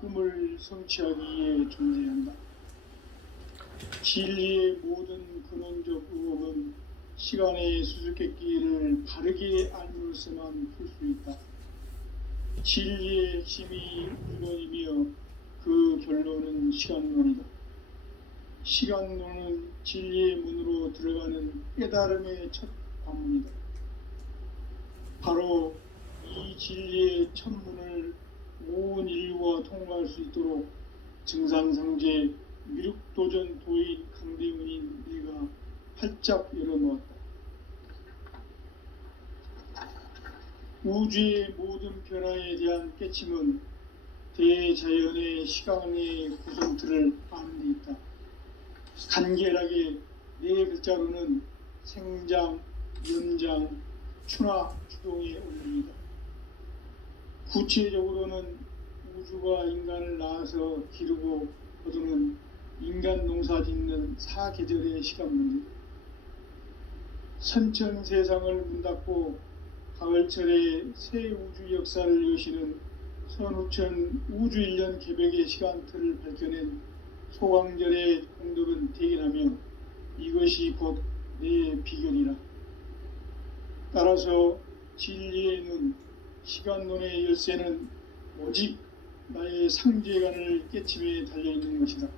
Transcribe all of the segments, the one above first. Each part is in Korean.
꿈을 성취하기 위해 존재한다. 진리의 모든 근원적 의혹은 시간의 수수께끼를 바르게 알므로서만 풀 수 있다. 진리의 핵심이 우주론이며 그 결론은 시간론이다. 시간론은 진리의 문으로 들어가는 깨달음의 첫 관문이다. 바로 이 진리의 첫 문을 온 인류가 통과할 수 있도록 증산상제 미륵도전 도인 강대훈인 내가 활짝 열어놓았다. 우주의 모든 변화에 대한 깨침은 대자연의 시간의 구성틀을 아는 데 있다. 간결하게 네 글자로는 생장, 연장, 추나 추동의 원리이다. 구체적으로는 우주가 인간을 낳아서 기르고 거두는 인간 농사 짓는 사계절의 시간 문제. 선천 세상을 문 닫고 가을철에 새 우주 역사를 여시는 선우천 우주 1년 개벽의 시간틀을 밝혀낸 소강절의 공덕은 대견하며 이것이 곧 내 비결이라. 따라서 진리의 눈, 시간론의 열쇠는 오직 나의 상제관을 깨침에 달려있는 것이다.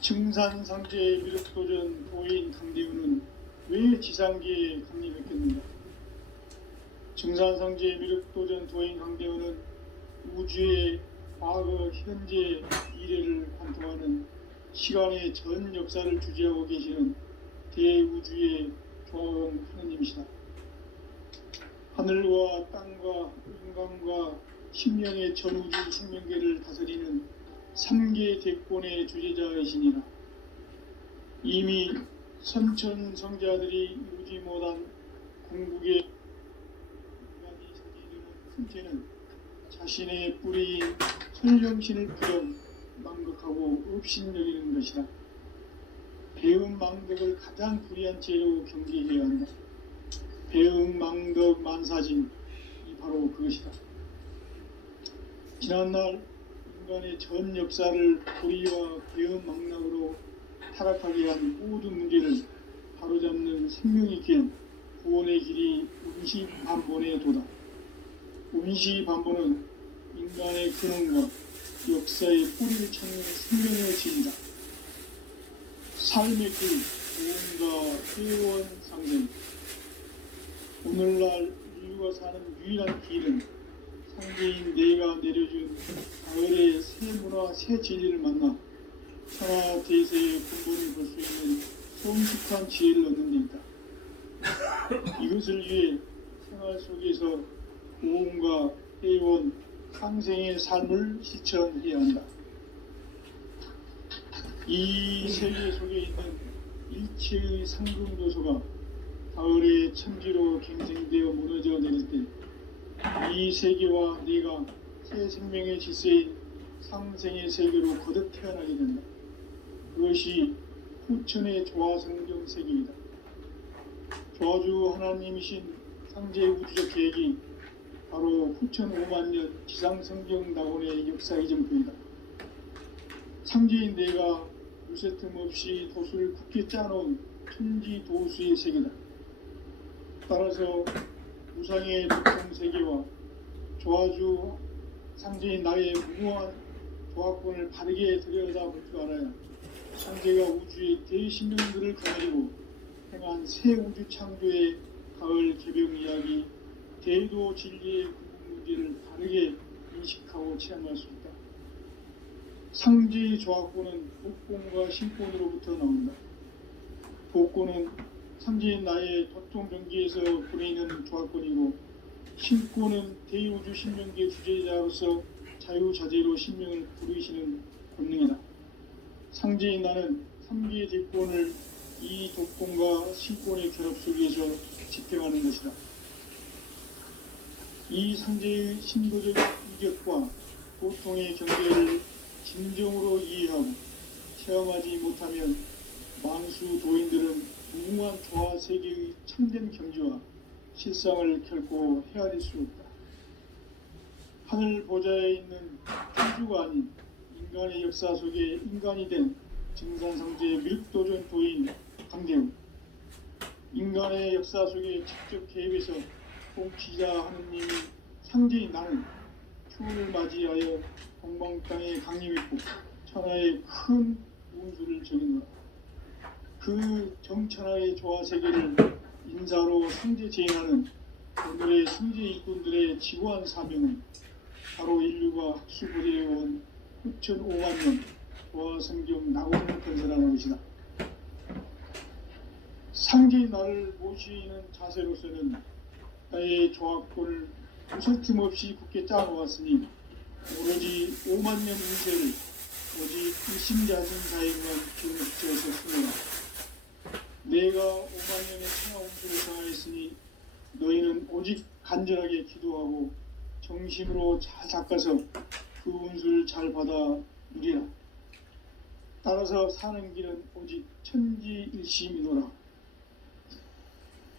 증산상제 미륵도전 도인 강대훈은 왜 지상계에 감리했겠는가? 증산상제 미륵도전 도인 강대훈은 우주의 과거, 현재, 미래를 관통하는 시간의 전 역사를 주재하고 계시는 대우주의 조화원 하느님이시다. 하늘과 땅과 인간과 심령의 전우주 생명계를 다스리는 3계 대권의 주제자이시니라. 이미 선천 성자들이 이루지 못한 궁극의 인간이 자기이르는 큰 죄는 자신의 뿌리인 설령신을 부정 망극하고 업신여기는 것이다. 배음 망덕을 가장 불의한 죄로 경계해야 한다. 배음 망덕 만사진이 바로 그것이다. 지난날 인간의 전 역사를 불의와 배음 망락으로 타락하게 한 모든 문제를 바로잡는 생명의 길, 구원의 길이 운시반본의 도다. 운시반본은 인간의 근원과 역사의 뿌리를 찾는 생명의 길이다. 삶의 길, 구원과 회원 상생. 오늘날 인류가 사는 유일한 길은 상제인 내가 내려준 가을의 새 문화, 새 진리를 만나 천하 대세의 근본을 볼 수 있는 성숙한 지혜를 얻는 데 있다. 이것을 위해 생활 속에서 구원과 회원, 상생의 삶을 실천해야 한다. 이 세계 속에 있는 일체의 상금 요소가 가을의 천지로 갱생되어 무너져 내릴 때 이 세계와 내가 새 생명의 질서인 상생의 세계로 거듭 태어나게 된다. 그것이 후천의 조화성경 세계이다. 조화주 하나님이신 상제 우주적 계획이 바로 후천 5만 년 지상성경 낙원의 역사 이정표이다. 상제인 내가 요새 틈없이 도수를 굳게 짜놓은 천지 도수의 세계다. 따라서 무상의 도통 세계와 조화주 상제인 나의 무모한 조화권을 바르게 들여다볼 줄 알아야 상제가 우주의 대신령들을 거느리고 행한 새 우주 창조의 가을 개벽 이야기, 대도 진리의 궁극 문제를 바르게 인식하고 체험할 수 있다. 상제의 조화권은 복권과 신권으로부터 나온다. 복권은 상제인 나의 도통 경계에서 보내는 조화권이고, 신권은 대우주 신명계 주제자로서 자유자재로 신명을 부르시는 권능이다. 상제인 나는 3개의 대권을 이 독권과 신권의 결합 속에서 집행하는 것이다. 이 상제의 신도적 이격과 보통의 경계를 진정으로 이해하고 체험하지 못하면 만수 도인들은 무궁한 조화 세계의 참된 경지와 실상을 결코 헤아릴 수 없다. 하늘 보좌에 있는天주가 아닌 인간의 역사 속에 인간이 된 증산성제의 밀도전 도인 강대우, 인간의 역사 속에 직접 개입해서 통치자 하느님이 상제인 나는 추운을 맞이하여 동방 땅에 강림했고 천하의 큰 운수를 정해놓아 그 정천하의 조화세계를 인사로 상제 제행하는 오늘의 승제 일꾼들의 지구한 사명은 바로 인류가 학수부리해온 9,500만 년 조화성경 낙원을 건설하는 것이다. 상제의 나를 모시는 자세로서는 나의 조합권을 구설춤 없이 굳게 짜놓았으니 오로지 5만 년 인세를 오직 일심자진사에만 기울여서 쓰노라. 내가 5만 년의 청하운수를 정하였으니 너희는 오직 간절하게 기도하고 정심으로 잘 닦아서 그 운수를 잘 받아 누리라. 따라서 사는 길은 오직 천지일심이노라.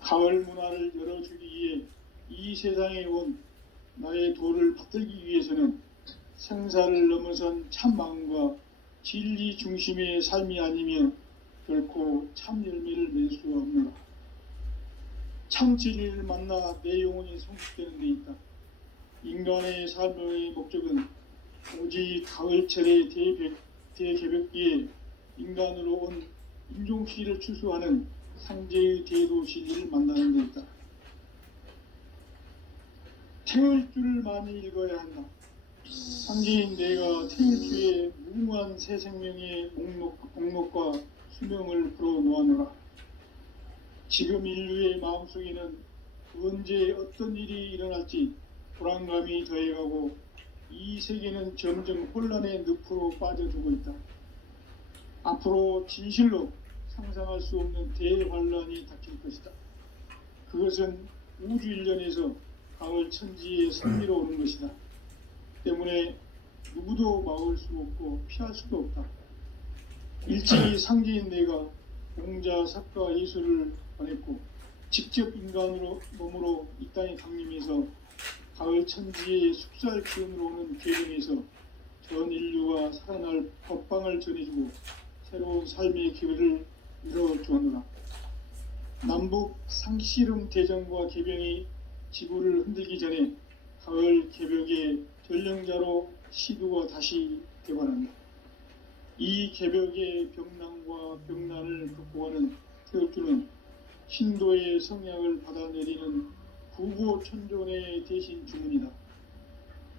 가을 문화를 열어주기 위해 이 세상에 온 나의 도를 받들기 위해서는 생사를 넘어선 참 마음과 진리 중심의 삶이 아니면 결코 참 열매를 낼 수 없노라. 참 진리를 만나 내 영혼이 성숙되는 데 있다. 인간의 삶의 목적은 오직 가을철의 대개벽기에 인간으로 온 인종시를 추수하는 상제의 대도 진리를 만나는 데 있다. 태울 줄을 많이 읽어야 한다. 상제인 내가 태울 주의 무궁한 새 생명의 목록과 수명을 풀어놓아노라. 지금 인류의 마음속에는 언제 어떤 일이 일어날지 불안감이 더해가고 이 세계는 점점 혼란의 늪으로 빠져들고 있다. 앞으로 진실로 상상할 수 없는 대환란이 닥칠 것이다. 그것은 우주 일련에서 가을 천지의 승리로 오는 것이다. 때문에 누구도 막을 수 없고 피할 수도 없다. 일찍이 상제인 내가 공자, 석가, 예수를 보냈고 직접 인간으로 몸으로 이 땅에 강림해서 가을 천지의 숙살 기운으로 오는 계명에서 전 인류가 살아날 법방을 전해주고 새로운 삶의 기회를 이뤄주었노라. 남북 상씨름 대전과 개병이 지구를 흔들기 전에 가을 개벽의 전령자로 시두가 다시 되관한다. 이 개벽의 병난과 병난을 극복하는 태울주는 신도의 성약을 받아내리는 구고천존의 대신 주문이다.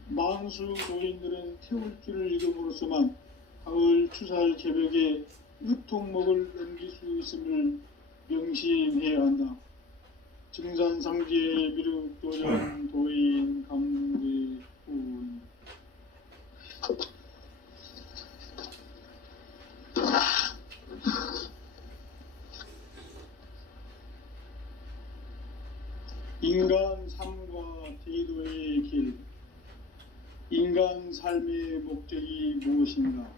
망수 도인들은 태울주를 읽음으로써만 가을 추살 개벽의 으통목을 넘길 수 있음을 명심해야 한다. 증산상제의 미륵도전 도인 강대훈. 인간 삶과 대도의 길. 인간 삶의 목적이 무엇인가?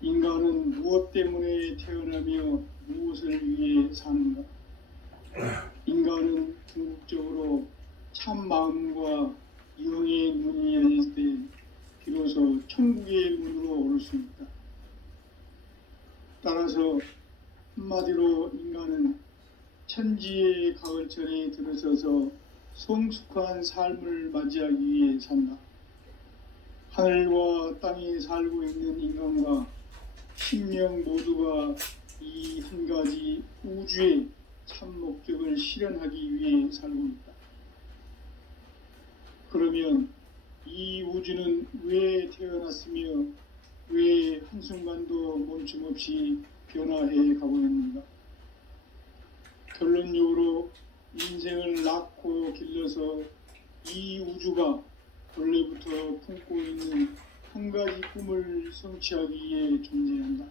인간은 무엇 때문에 태어나며 무엇을 위해 사는가? 인간은 궁극적으로 참 마음과 영의 문이 열릴 때 비로소 천국의 문으로 오를 수 있다. 따라서 한마디로 인간은 천지의 가을철에 들어서서 성숙한 삶을 맞이하기 위해 산다. 하늘과 땅에 살고 있는 인간과 신명 모두가 이 한 가지 우주의 참 목적을 실현하기 위해 살고 있다. 그러면 이 우주는 왜 태어났으며 왜 한순간도 멈춤 없이 변화해 가고 있는가? 결론적으로 인생을 낳고 길러서 이 우주가 원래부터 품고 있는 한 가지 꿈을 성취하기 위해 존재한다.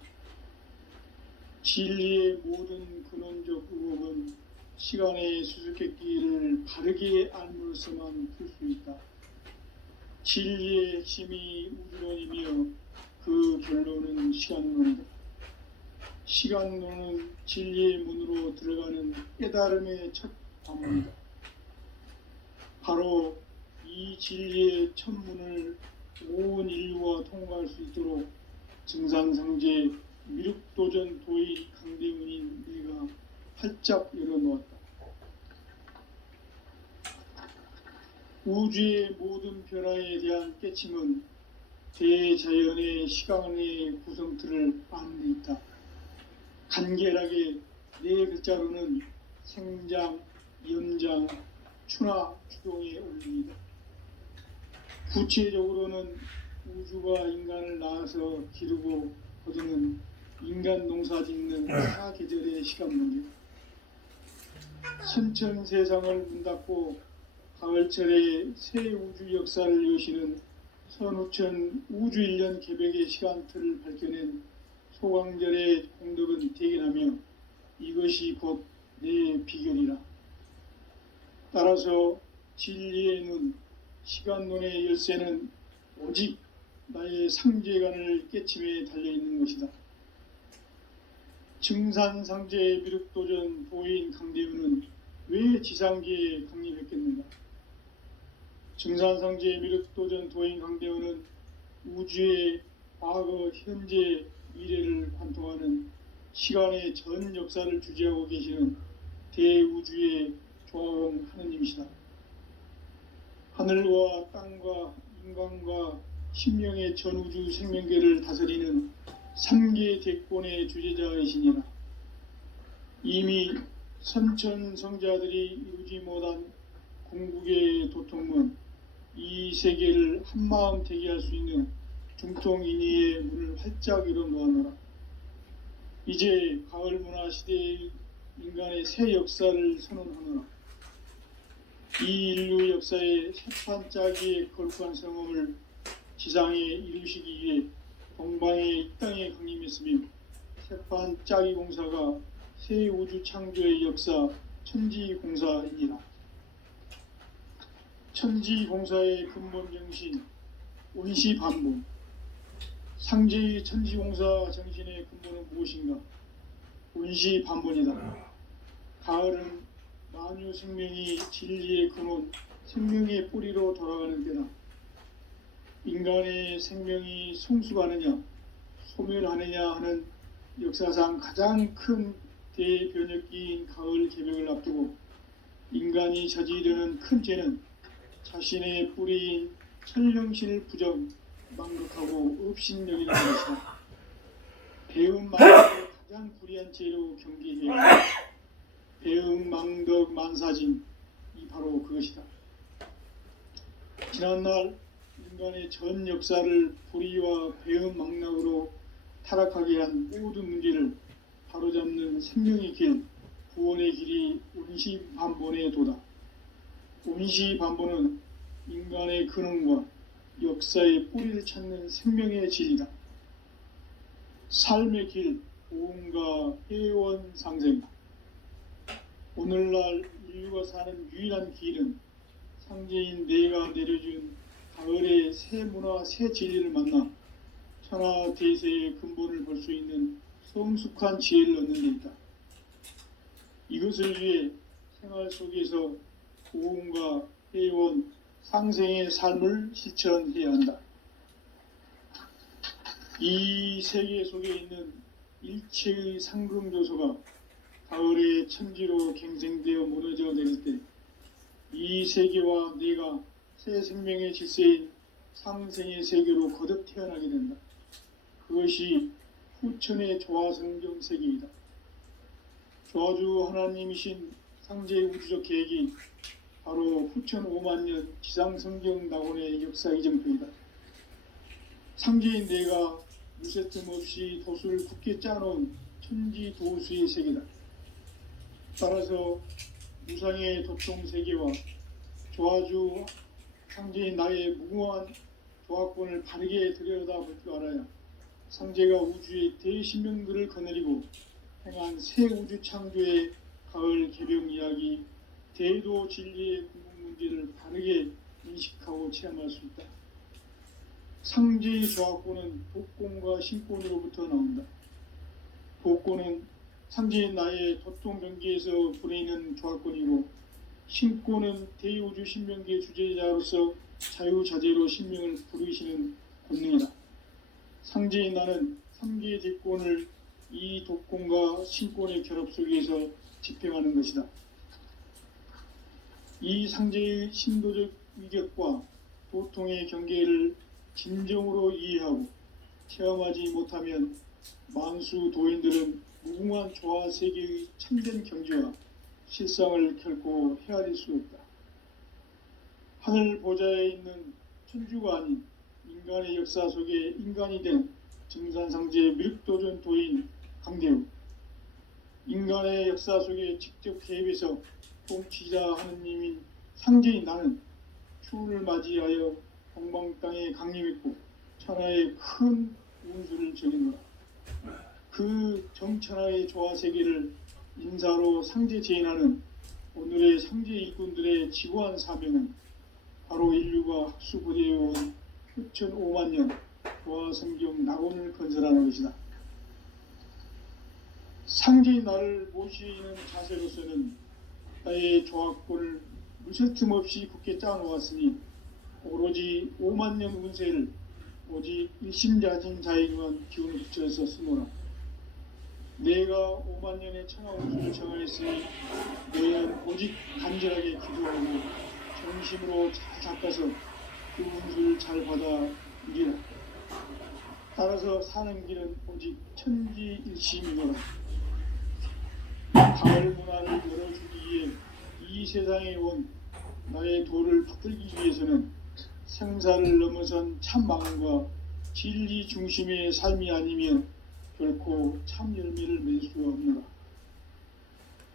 진리의 모든 근원적 의혹은 시간의 수수께끼를 바르게 알므로서만 풀 수 있다. 진리의 핵심이 우주론이며 그 결론은 시간론이다. 시간론은 진리의 문으로 들어가는 깨달음의 첫 관문이다. 바로 이 진리의 천문을 온 인류가 통과할 수 있도록 증산상제 미륵도전 도의 강대문인 내가 활짝 열어놓았다. 우주의 모든 변화에 대한 깨침은 대자연의 시간의 구성틀을 아는 데 있다. 간결하게 네 글자로는 생장, 연장, 추나 추동의 원리이다. 구체적으로는 우주가 인간을 낳아서 기르고 거두는 인간 농사 짓는 사계절의 시간 문제, 선천 세상을 문 닫고 가을철에 새 우주 역사를 여시는 선우천 우주 1년 개벽의 시간틀을 밝혀낸 소강절의 공덕은 대견하며 이것이 곧 내 비결이라. 따라서 진리의 눈, 시간론의 열쇠는 오직 나의 상제관을 깨침에 달려있는 것이다. 증산상제 미륵도전 도인 강대우는 왜 지상계에 강림했겠는가? 증산상제 미륵도전 도인 강대우는 우주의 과거, 현재, 미래를 관통하는 시간의 전 역사를 주재하고 계시는 대우주의 조화원 하느님이시다. 하늘과 땅과 인간과 신명의 전우주 생명계를 다스리는 3계 대권의 주제자이시니라. 이미 선천성자들이 이루지 못한 궁극의 도통문, 이 세계를 한마음 되게 할 수 있는 중통인의의 문을 활짝 열어놓아노라. 이제 가을 문화 시대의 인간의 새 역사를 선언하노라. 이 인류 역사의 새판짜기의 거룩한 성험을 지상에 이루시기 위해 동방의 이 땅에 강림했으며 새판짜기 공사가 새 우주 창조의 역사 천지공사이니라. 천지공사의 근본 정신 온시반본, 상제의 천지공사 정신의 근본은 무엇인가? 온시반본이다. 가을은 만유 생명이 진리의 근원, 생명의 뿌리로 돌아가는 때다. 인간의 생명이 성숙하느냐, 소멸하느냐 하는 역사상 가장 큰 대변혁기인 가을 개벽을 앞두고 인간이 저지르는 큰 죄는 자신의 뿌리인 천령신을 부정, 망극하고 업신여기는 것이다. 배은망덕을 가장 불의한 죄로 경계해야 한다. 배은망덕 만사진, 이 바로 그것이다. 지난날 인간의 전 역사를 불의와 배은망락으로 타락하게 한 모든 문제를 바로잡는 생명의 길, 구원의 길이 온시반본의 도다. 온시반본은 인간의 근원과 역사의 뿌리를 찾는 생명의 진리다. 삶의 길, 보험과 회원 상생. 오늘날 인류가 사는 유일한 길은 상제인 내가 내려준 가을의 새 문화, 새 진리를 만나 천하 대세의 근본을 볼 수 있는 성숙한 지혜를 얻는 데 있다. 이것을 위해 생활 속에서 보험과 회원, 상생의 삶을 실천해야 한다. 이 세계 속에 있는 일체의 상금조소가 가을의 천지로 갱생되어 무너져 내릴 때 이 세계와 내가 새 생명의 질서인 상생의 세계로 거듭 태어나게 된다. 그것이 후천의 조화성경 세계이다. 조화주 하나님이신 상제의 우주적 계획이 바로 후천 5만년 지상성경 낙원의 역사 이정표이다. 상제인 내가 무쇠틈 없이 도수를 굳게 짜놓은 천지 도수의 세계다. 따라서 무상의 도통 세계와 조화주 상제인 나의 무궁한 조화권을 바르게 들여다볼 줄 알아야 상제가 우주의 대신명들을 거느리고 행한 새 우주 창조의 가을 개벽 이야기, 대도 진리의 궁극 문제를 바르게 인식하고 체험할 수 있다. 상제의 조화권은 복권과 신권으로부터 나온다. 복권은 상제인 나의 도통 경계에서 보내는 조화권이고 신고는 대우주 신명기의 주제자로서 자유자재로 신명을 부르시는 권능이다. 상제인 나는 3개의 직권을 이 독권과 신권의 결합 속에서 집행하는 것이다. 이 상제의 신도적 위격과 도통의 경계를 진정으로 이해하고 체험하지 못하면 만수 도인들은 무궁한 조화 세계의 참된 경지와 실상을 결코 헤아릴 수 없다. 하늘 보좌에 있는 천주가 아닌 인간의 역사 속에 인간이 된 증산상제의 미륵도전 도인 강대우, 인간의 역사 속에 직접 개입해서 통치자 하느님인 상제인 나는 추운을 맞이하여 동방 땅에 강림했고 천하의 큰 운수를 전했노라. 그 정천하의 조화 세계를 인사로 상제 제인하는 오늘의 상제 일꾼들의 지구한 사명은 바로 인류가 학수부대해온 수천 5만 년 조화 성경 낙원을 건설하는 것이다. 상제인 나를 모시는 자세로서는 나의 조화권을 무설춤 없이 굳게 짜놓았으니 오로지 5만 년 운세를 오직 일심자진 자에게만 기운을 붙여서 쓰노라. 내가 5만 년의 천하 운수를 정하였으니 너희는 오직 간절하게 기도하고 정심으로 잘 닦아서 그 운수를 잘 받아 이기라. 따라서 사는 길은 오직 천지일심이노라. 가을 문화를 열어주기 위해 이 세상에 온 나의 도를 붙들기 위해서는 생사를 넘어선 참망과 진리 중심의 삶이 아니면 결코 참 열매를 맺을 수 없노라.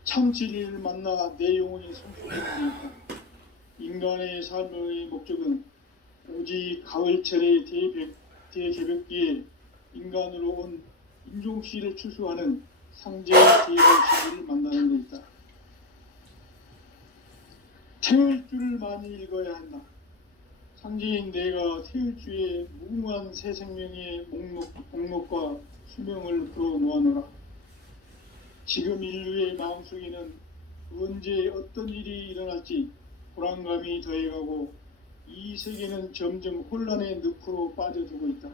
참 진리를 만나 내 영혼이 성숙해지겠다. 인간의 삶의 목적은 오직 가을철의 대개벽기에 인간으로 온 인종씨를 추수하는 상제의 대개시기를 만나는 데 있다. 태울 줄을 많이 읽어야 한다. 상제인 내가 태울 주의 무궁한 새 생명의 목록과 수명을 풀어놓아노라. 지금 인류의 마음속에는 언제 어떤 일이 일어날지 불안감이 더해가고 이 세계는 점점 혼란의 늪으로 빠져들고 있다.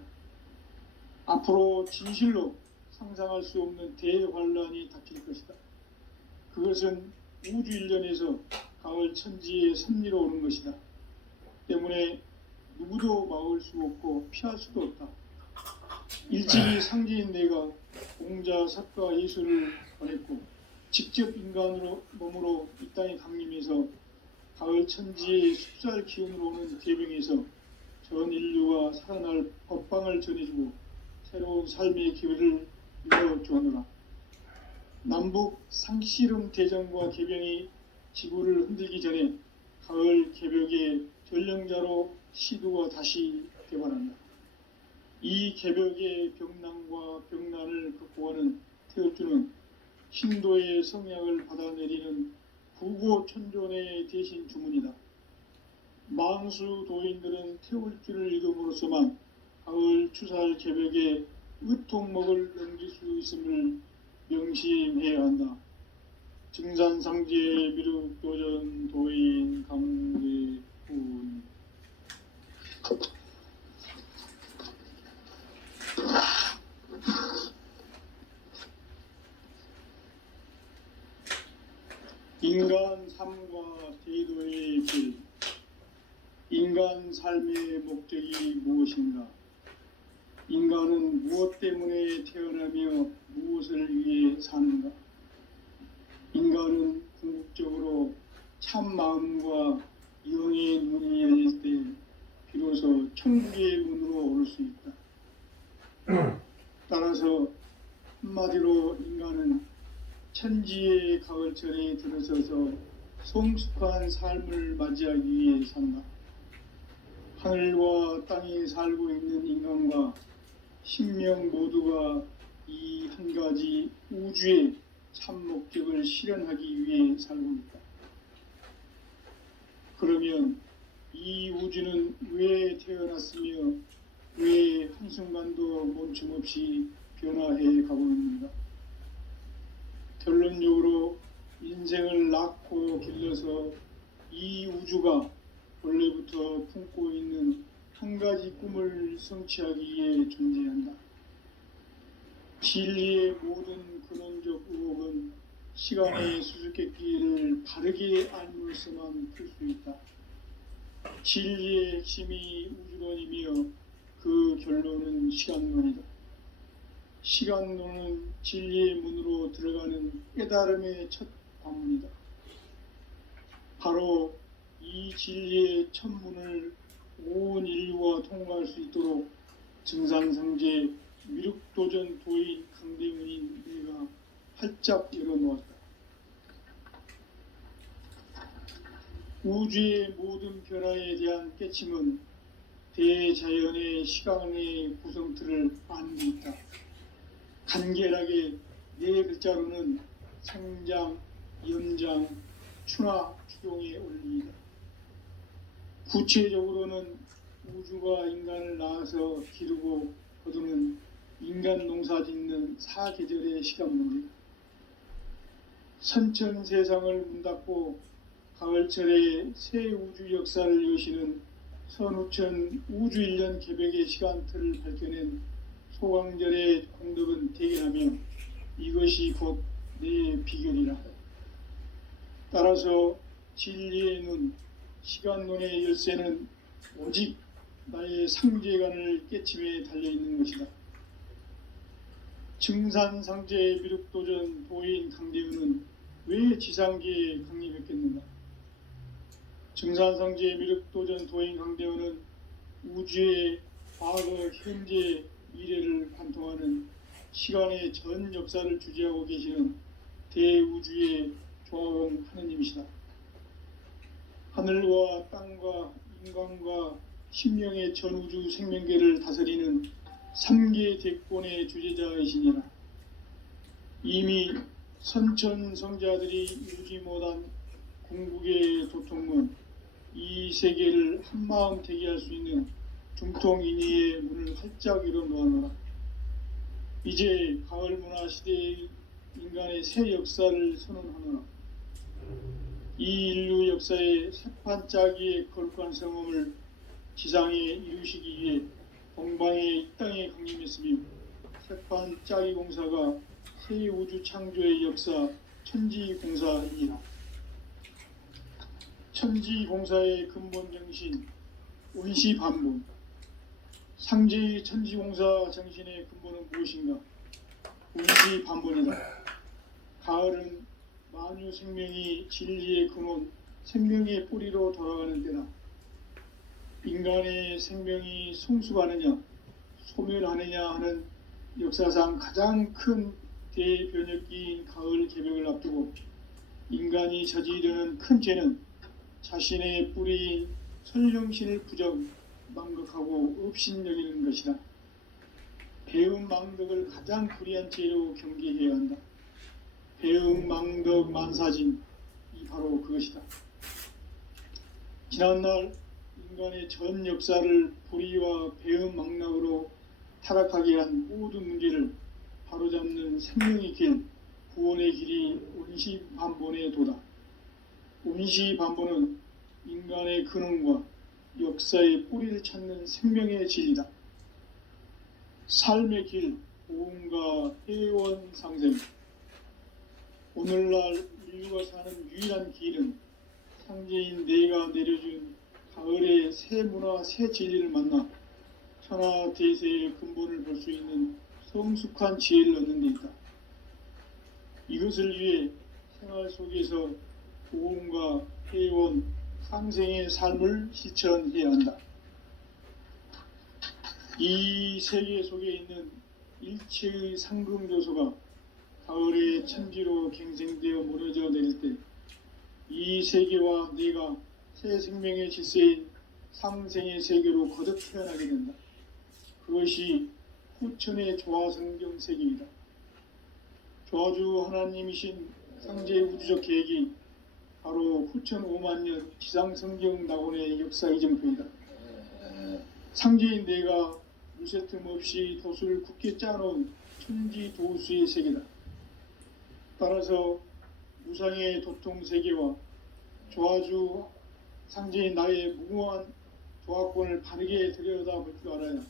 앞으로 진실로 상상할 수 없는 대환란이 닥칠 것이다. 그것은 우주 일련에서 가을 천지의 섭리로 오는 것이다. 때문에 누구도 막을 수 없고 피할 수도 없다. 일찍이 상제인 내가 공자, 사과, 예수를 보냈고 직접 인간으로 몸으로 이 땅에 강림해서 가을 천지의 숲살 기운으로 오는 계명에서 전 인류가 살아날 법방을 전해주고 새로운 삶의 기회를 이뤄주었노라. 남북 상씨름 대전과 개병이 지구를 흔들기 전에 가을 개벽의 전령자로 시두가 다시 개발한다. 이 개벽의 병난과 병난을 극복하는 태울주는 신도의 성약을 받아내리는 구고천존의 대신 주문이다. 망수 도인들은 태울주를 읽음으로써만 가을 추살 개벽에 으통목을 넘길 수 있음을 명심해야 한다. 증산상제의 미륵도전 도인 강대훈. 인간 삶과 제도의 길. 인간 삶의 목적이 무엇인가? 인간은 무엇 때문에 태어나며 무엇을 위해 사는가? 인간은 궁극적으로 참 마음과 영의 눈이 열릴 때 비로소 천국의 문으로 오를 수 있다. 따라서 한마디로 인간은 천지의 가을철에 들어서서 성숙한 삶을 맞이하기 위해 산다. 하늘과 땅에 살고 있는 인간과 신명 모두가 이 한 가지 우주의 참 목적을 실현하기 위해 살고 있다. 그러면 이 우주는 왜 태어났으며 왜 한순간도 멈춤없이 변화해 가고 있는가? 결론적으로 인생을 낳고 길러서 이 우주가 원래부터 품고 있는 한 가지 꿈을 성취하기 위해 존재한다. 진리의 모든 근원적 의혹은 시간의 수수께끼를 바르게 알므로서만 풀 수 있다. 진리의 핵심이 우주론이며 그 결론은 시간론이다. 시간론은 진리의 문으로 들어가는 깨달음의 첫 관문이다. 바로 이 진리의 첫 문을 온 인류가 통과할 수 있도록 증산상제 미륵도전 도인 강대문인 내가 활짝 열어놓았다. 우주의 모든 변화에 대한 깨침은 대자연의 시간의 구성틀을 아는 데 있다. 간결하게 네 글자로는 성장, 연장, 추나 추동의 원리이다. 구체적으로는 우주가 인간을 낳아서 기르고 거두는 인간 농사 짓는 사계절의 시간문이다. 선천 세상을 문닫고 가을철에 새 우주 역사를 여시는 선우천 우주 1년 개백의 시간틀을 밝혀낸 소강절의 공덕은 대견하며 이것이 곧 내 비결이라. 따라서 진리의 눈, 시간론의 열쇠는 오직 나의 상제관을 깨침에 달려있는 것이다. 증산상제 미륵도전 도인 강대은은 왜 지상계에 강림했겠는가? 증산상제 미륵도전 도인 강대은은 우주의 과거, 현재, 미래를 관통하는 시간의 전 역사를 주재하고 계시는 대우주의 조화원 하느님이시다. 하늘과 땅과 인간과 신명의 전우주 생명계를 다스리는 3계 대권의 주재자이시니라. 이미 선천성자들이 이루지 못한 궁극의 도통문, 이 세계를 한마음 되게 할 수 있는 중통인의의 문을 활짝 열어놓아노라. 이제 가을 문화 시대의 인간의 새 역사를 선언하노라. 이 인류 역사의 새판짜기의 거룩한 성험을 지상에 이루시기 위해 동방의 이 땅에 강림했으며 새판짜기 공사가 새 우주 창조의 역사 천지공사이니라. 천지공사의 근본 정신 원시반본. 상제의 천지공사 정신의 근본은 무엇인가? 원시반본이다. 가을은 만유 생명이 진리의 근원, 생명의 뿌리로 돌아가는 때다. 인간의 생명이 성숙하느냐, 소멸하느냐 하는 역사상 가장 큰 대변혁기인 가을 개벽을 앞두고 인간이 저지르는 큰 죄는 자신의 뿌리인 설령신을 부정, 망극하고 업신여기는 것이다. 배음 망덕을 가장 불의한 죄로 경계해야 한다. 배음 망덕 만사진, 이 바로 그것이다. 지난날 인간의 전 역사를 불의와 배음 망락으로 타락하게 한 모든 문제를 바로잡는 생명의 길, 구원의 길이 원시반본의 도다. 원시반본은 인간의 근원과 역사의 뿌리를 찾는 생명의 진리다. 삶의 길, 보험과 회원 상생. 오늘날 인류가 사는 유일한 길은 상제인 내가 내려준 가을의 새 문화, 새 진리를 만나 천하 대세의 근본을 볼 수 있는 성숙한 지혜를 얻는 데 있다. 이것을 위해 생활 속에서 보험과 회원, 상생의 삶을 실천해야 한다. 이 세계 속에 있는 일체의 상금요소가 가을의 천지로 갱생되어 무너져 내릴 때 이 세계와 내가 새 생명의 질서인 상생의 세계로 거듭 태어나게 된다. 그것이 후천의 조화성경 세계이다. 조화주 하나님이신 상제의 우주적 계획이 바로 후천 5만 년 지상성경 낙원의 역사 이정표이다. 상제인 내가 무쇠틈 없이 도수를 굳게 짜놓은 천지도수의 세계다. 따라서 무상의 도통 세계와 조화주 상제인 나의 무궁한 조합권을 바르게 들여다볼 줄 알아야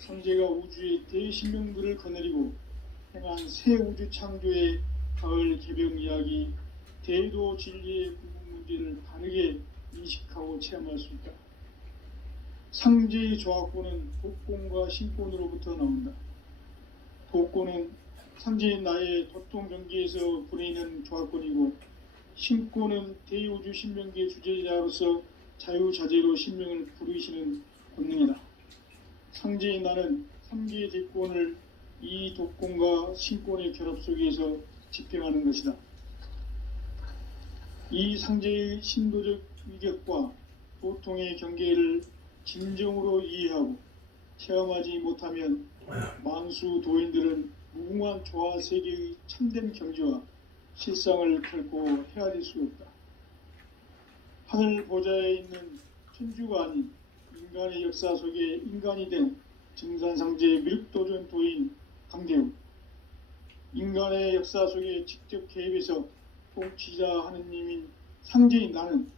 상제가 우주의 대신명들을 거느리고 행한 새 우주 창조의 가을 개병 이야기, 대도 진리의 궁극 문제를 바르게 인식하고 체험할 수 있다. 상제의 조합권은 독권과 신권으로부터 나온다. 독권은 상제인 나의 도통 경계에서 부리는 조합권이고, 신권은 대우주 신명기의 주제자로서 자유자재로 신명을 부르시는 권능이다. 상제인 나는 3개의 대권을 이 독권과 신권의 결합 속에서 집행하는 것이다. 이 상제의 신도적 위격과 도통의 경계를 진정으로 이해하고 체험하지 못하면 만수 도인들은 무궁한 조화 세계의 참된 경지와 실상을 결코 헤아릴 수 없다. 하늘 보좌에 있는 천주가 아닌 인간의 역사 속에 인간이 된 증산상제의 미륵도전 도인 강대우, 인간의 역사 속에 직접 개입해서 통치자 하느님인 상제인 나는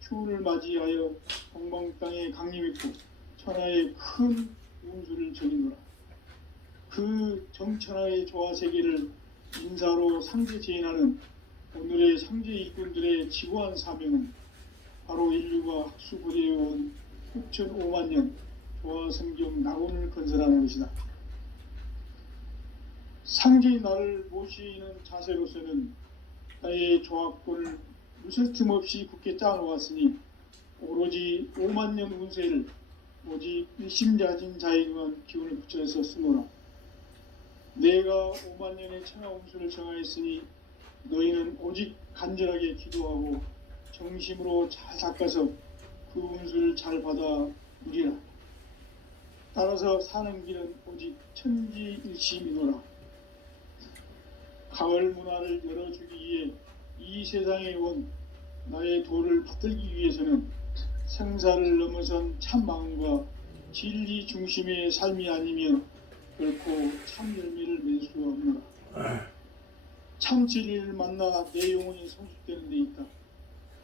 추운을 맞이하여 동방 땅에 강림했고 천하의 큰 운수를 전이노라. 그 정천하의 조화 세계를 인사로 상제 제인하는 오늘의 상제 일꾼들의 지고한 사명은 바로 인류가 학수고대해온 6,500만 년 조화 성경 낙원을 건설하는 것이다. 상제인 나를 모시는 자세로서는 나의 조합권을 무슨 틈 없이 굳게 짜놓았으니 오로지 5만 년 운세를 오직 일심자진 자에게만 기운을 붙여서 쓰노라. 내가 5만 년의 천하 운수를 정하였으니 너희는 오직 간절하게 기도하고 정심으로 잘 닦아서 그 운수를 잘 받아 누리라. 따라서 사는 길은 오직 천지일심이노라. 가을 문화를 열어주기 위해 이 세상에 온 나의 도를 받들기 위해서는 생사를 넘어선 참 마음과 진리 중심의 삶이 아니면 결코 참 열매를 맺을 수가 없노라. 참 진리를 만나 내 영혼이 성숙되는 데 있다.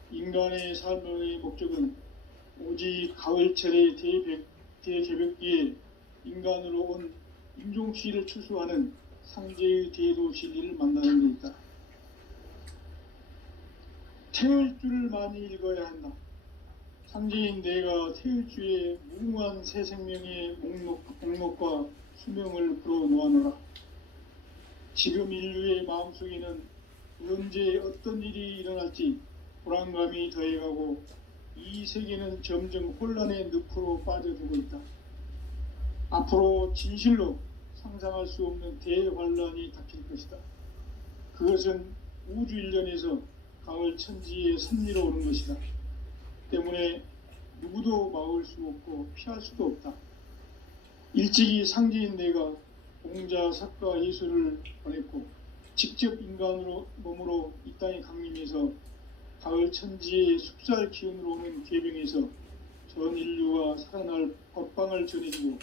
인간의 삶의 목적은 오직 가을철의 대개벽기에 인간으로 온 임종씨를 추수하는 상제의 대도 진리를 만나는 데 있다. 태을주를 많이 읽어야 한다. 상제인 내가 태을주의 무궁한 새 생명의 목록과 수명을 풀어놓아노라. 지금 인류의 마음속에는 언제 어떤 일이 일어날지 불안감이 더해가고 이 세계는 점점 혼란의 늪으로 빠져들고 있다. 앞으로 진실로 상상할 수 없는 대환란이 닥칠 것이다. 그것은 우주 일련에서 가을 천지의 섭리로 오는 것이다. 때문에 누구도 막을 수 없고 피할 수도 없다. 일찍이 상제인 내가 공자, 사과, 예수를 보냈고 직접 인간으로 몸으로 이 땅에 강림해서 가을 천지의 숙살 기운으로 오는 계병에서 전 인류와 살아날 법방을 전해주고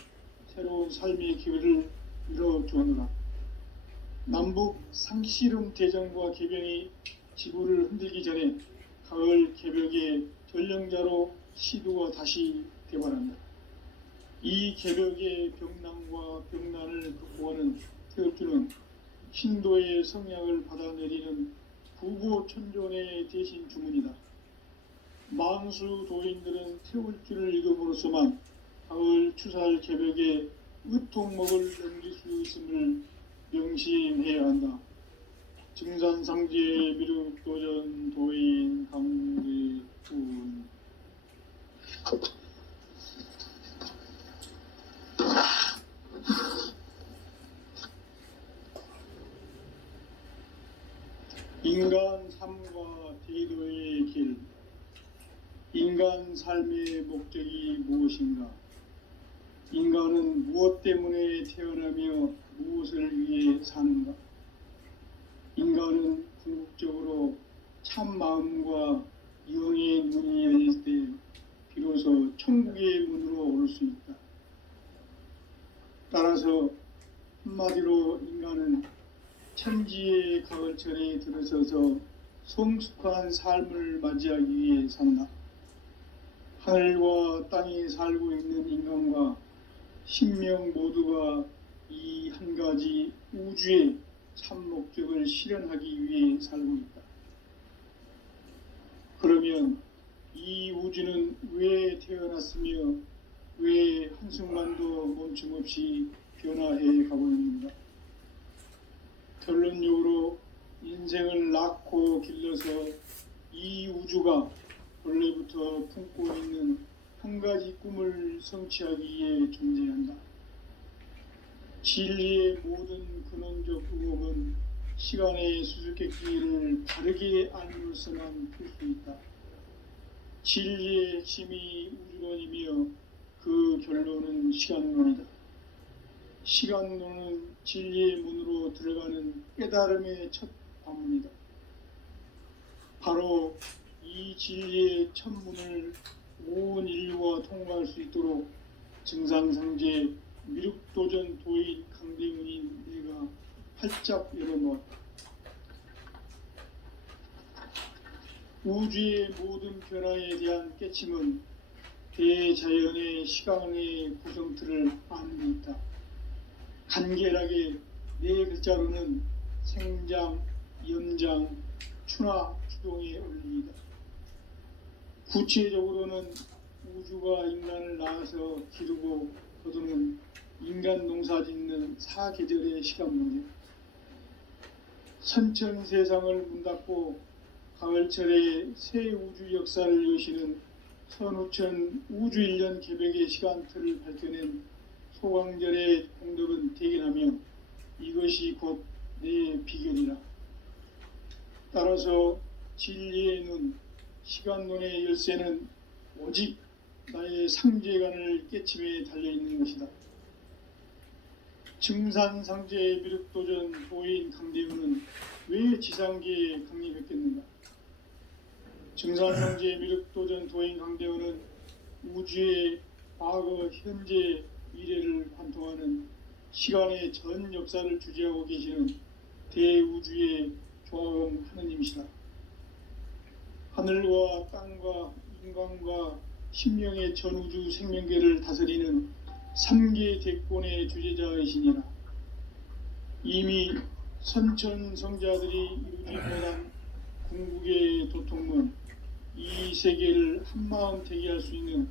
새로운 삶의 기회를 이뤄주었노라. 남북 상씨름 대전과 개병이 지구를 흔들기 전에 가을 개벽의 전령자로 시도가 다시 개발한다. 이 개벽의 병난과 병난을 극복하는 태을주는 신도의 성약을 받아내리는 부고천존의 대신 주문이다. 만수 도인들은 태울주를 읽음으로써만 가을 추살 개벽에 의통목을 넘길 수 있음을 명심해야 한다. 증산상제 미륵도전 도인 강대훈. 인간 삶과 대도의 길. 인간 삶의 목적이 무엇인가? 인간은 무엇 때문에 태어나며 무엇을 위해 사는가? 인간은 궁극적으로 참 마음과 영의 문이 열릴 때 비로소 천국의 문으로 오를 수 있다. 따라서 한마디로 인간은 천지의 가을철에 들어서서 성숙한 삶을 맞이하기 위해 산다. 하늘과 땅에 살고 있는 인간과 신명 모두가 이 한 가지 우주의 참 목적을 실현하기 위해 살고 있다. 그러면 이 우주는 왜 태어났으며 왜 한순간도 멈춤없이 변화해 가고 있는가? 결론적으로 인생을 낳고 길러서 이 우주가 원래부터 품고 있는 한 가지 꿈을 성취하기 위해 존재한다. 진리의 모든 근원적 의혹은 시간의 수수께끼를 바르게 알므로서만 풀 수 있다. 진리의 핵심이 우주론이며 그 결론은 시간론이다. 시간론은 진리의 문으로 들어가는 깨달음의 첫 관문이다. 바로 이 진리의 첫 문을 온 인류가 통과할 수 있도록 증상상제 미륵도전 도인 강대문인 내가 활짝 열어놓았다. 우주의 모든 변화에 대한 깨침은 대자연의 시간의 구성틀을 아는 데 있다. 간결하게 네 글자로는 생장, 연장, 추나 추동의 원리이다. 구체적으로는 우주가 인간을 낳아서 기르고 거두는 인간 농사 짓는 사계절의 시간 문제. 선천 세상을 문 닫고 가을철에 새 우주 역사를 여시는 선우천 우주 1년 개벽의 시간틀을 밝혀낸 소강절의 공덕은 대견하며 이것이 곧 내 비결이라. 따라서 진리의 눈, 시간론의 열쇠는 오직 나의 상제관을 깨침에 달려있는 것이다. 증산상제의 미륵도전 도인 강대훈은 왜 지상계에 강림했겠는가? 증산상제의 미륵도전 도인 강대훈은 우주의 과거, 현재, 미래를 관통하는 시간의 전 역사를 주재하고 계시는 대우주의 조화음 하느님이시다. 하늘과 땅과 인간과 신명의 전우주 생명계를 다스리는 3계 대권의 주제자이시니라. 이미 선천성자들이 이루지 못한 궁극의 도통문, 이 세계를 한마음 대기할 수 있는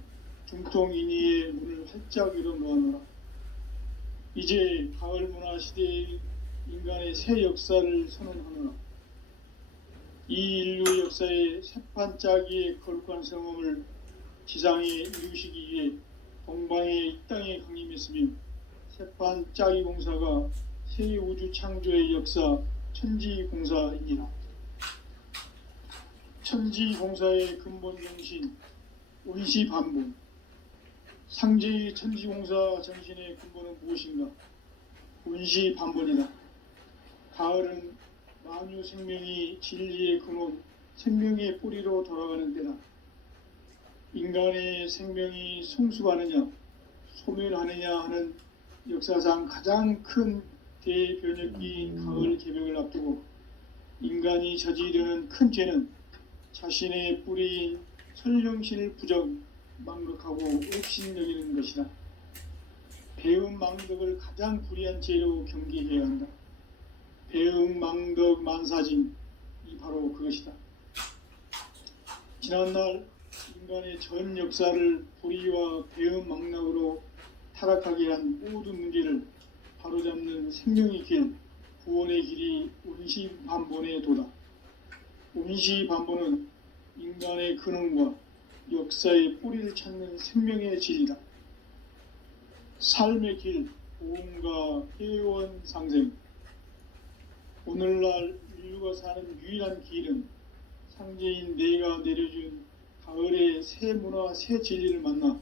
중통인의의 문을 활짝 열어 놓아노라. 이제 가을 문화 시대의 인간의 새 역사를 선언하노라. 이 인류 역사의 새판짜기의 거룩한 성험을 지상에 이루시기 위해 동방의 이 땅에 강림했으며 새판짜기 공사가 새 우주 창조의 역사 천지공사이니라. 천지공사의 근본 정신 원시반본. 상제의 천지공사 정신의 근본은 무엇인가? 원시반본이다. 가을은 만유 생명이 진리의 근원, 생명의 뿌리로 돌아가는 때다. 인간의 생명이 성숙하느냐, 소멸하느냐 하는 역사상 가장 큰 대변혁기인 가을 개벽을 앞두고 인간이 저지르는 큰 죄는 자신의 뿌리인 설령신을 부정, 망극하고 업신여기는 것이다. 배음 망덕을 가장 불의한 죄로 경계해야 한다. 배음 망덕 만사진, 이 바로 그것이다. 지난날 인간의 전 역사를 불의와 배음 망락으로 타락하게 한 모든 문제를 바로잡는 생명의 길, 구원의 길이 원시반본의 도다. 원시반본은 인간의 근원과 역사의 뿌리를 찾는 생명의 진리다. 삶의 길, 보험과 회원 상생. 오늘날 인류가 사는 유일한 길은 상제인 내가 내려준 가을의 새 문화, 새 진리를 만나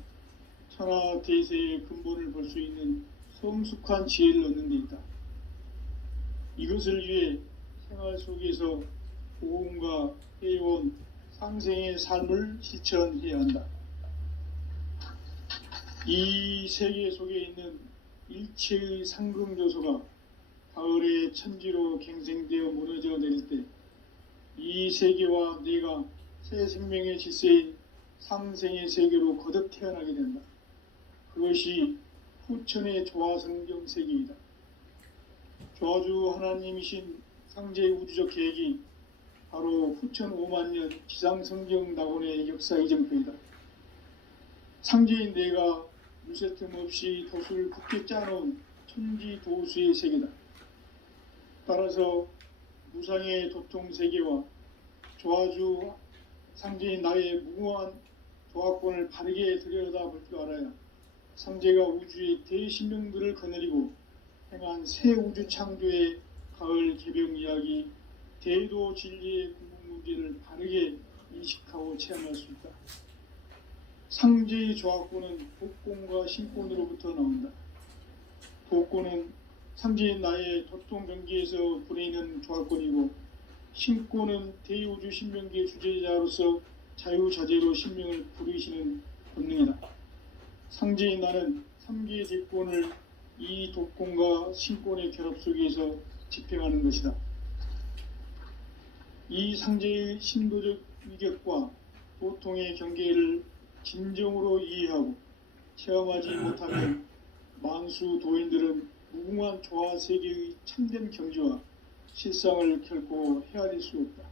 천하대세의 근본을 볼 수 있는 성숙한 지혜를 얻는 데 있다. 이것을 위해 생활 속에서 보험과 회원, 상생의 삶을 실천해야 한다. 이 세계 속에 있는 일체의 상금요소가 가을의 천지로 갱생되어 무너져 내릴 때 이 세계와 내가 새 생명의 질서인 상생의 세계로 거듭 태어나게 된다. 그것이 후천의 조화성경 세계이다. 조화주 하나님이신 상제의 우주적 계획이 바로 후천 5만년 지상성경 낙원의 역사 이정표이다. 상제인 내가 무쇠 틈 없이 도수를 굳게 짜놓은 천지도수의 세계다. 따라서 무상의 도통 세계와 조화주 상제인 나의 무궁한 조화권을 바르게 들여다볼 줄 알아야 상제가 우주의 대신명들을 거느리고 행한 새 우주 창조의 가을 개병 이야기, 대도 진리의 궁극 문제를 바르게 인식하고 체험할 수 있다. 상제의 조화권은 복권과 신권으로부터 나온다. 복권은 상제인 나의 도통 경계에서 부리는 조화권이고, 신권은 대우주 신명기의 주제자로서 자유자재로 신명을 부리시는 본능이다. 상제인 나는 3개의 대권을 이 독권과 신권의 결합 속에서 집행하는 것이다. 이 상제의 신도적 위격과 도통의 경계를 진정으로 이해하고 체험하지 못하면 만수 도인들은 무궁한 조화 세계의 참된 경지와 실상을 결코 헤아릴 수 없다.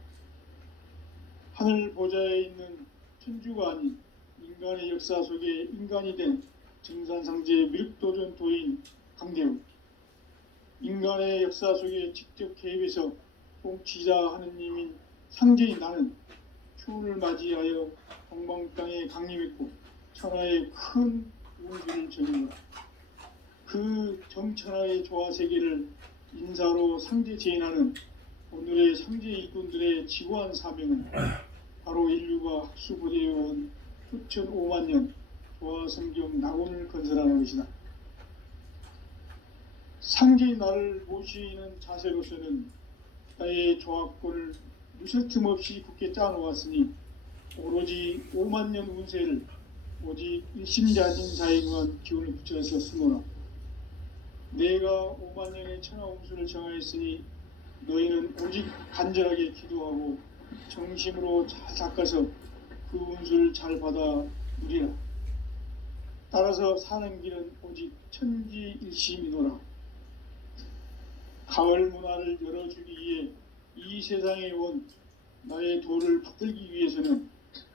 하늘 보좌에 있는 천주가 아닌 인간의 역사 속에 인간이 된 증산상제의 미륵도전 도인 강대우, 인간의 역사 속에 직접 개입해서 통치자 하느님인 상제인 나는 추운을 맞이하여 동방 땅에 강림했고 천하의 큰 우주를 정했다. 그 정천하의 조화 세계를 인사로 상제 제인하는 오늘의 상제 일꾼들의 지구한 사명은 바로 인류가 학수고대해온 후천 5만년 조화성경 낙원을 건설하는 것이다. 상제의 나를 모시는 자세로서는 나의 조화권을 무쇠 틈 없이 굳게 짜놓았으니 오로지 5만년 운세를 오직 일심자진 자에 의한 기운을 붙여서 쓰노라. 내가 5만년의 천하운수를 정하였으니 너희는 오직 간절하게 기도하고 정심으로 잘 닦아서 그 운수를 잘 받아 누리라. 따라서 사는 길은 오직 천지일심이노라. 가을 문화를 열어주기 위해 이 세상에 온 나의 도를 받들기 위해서는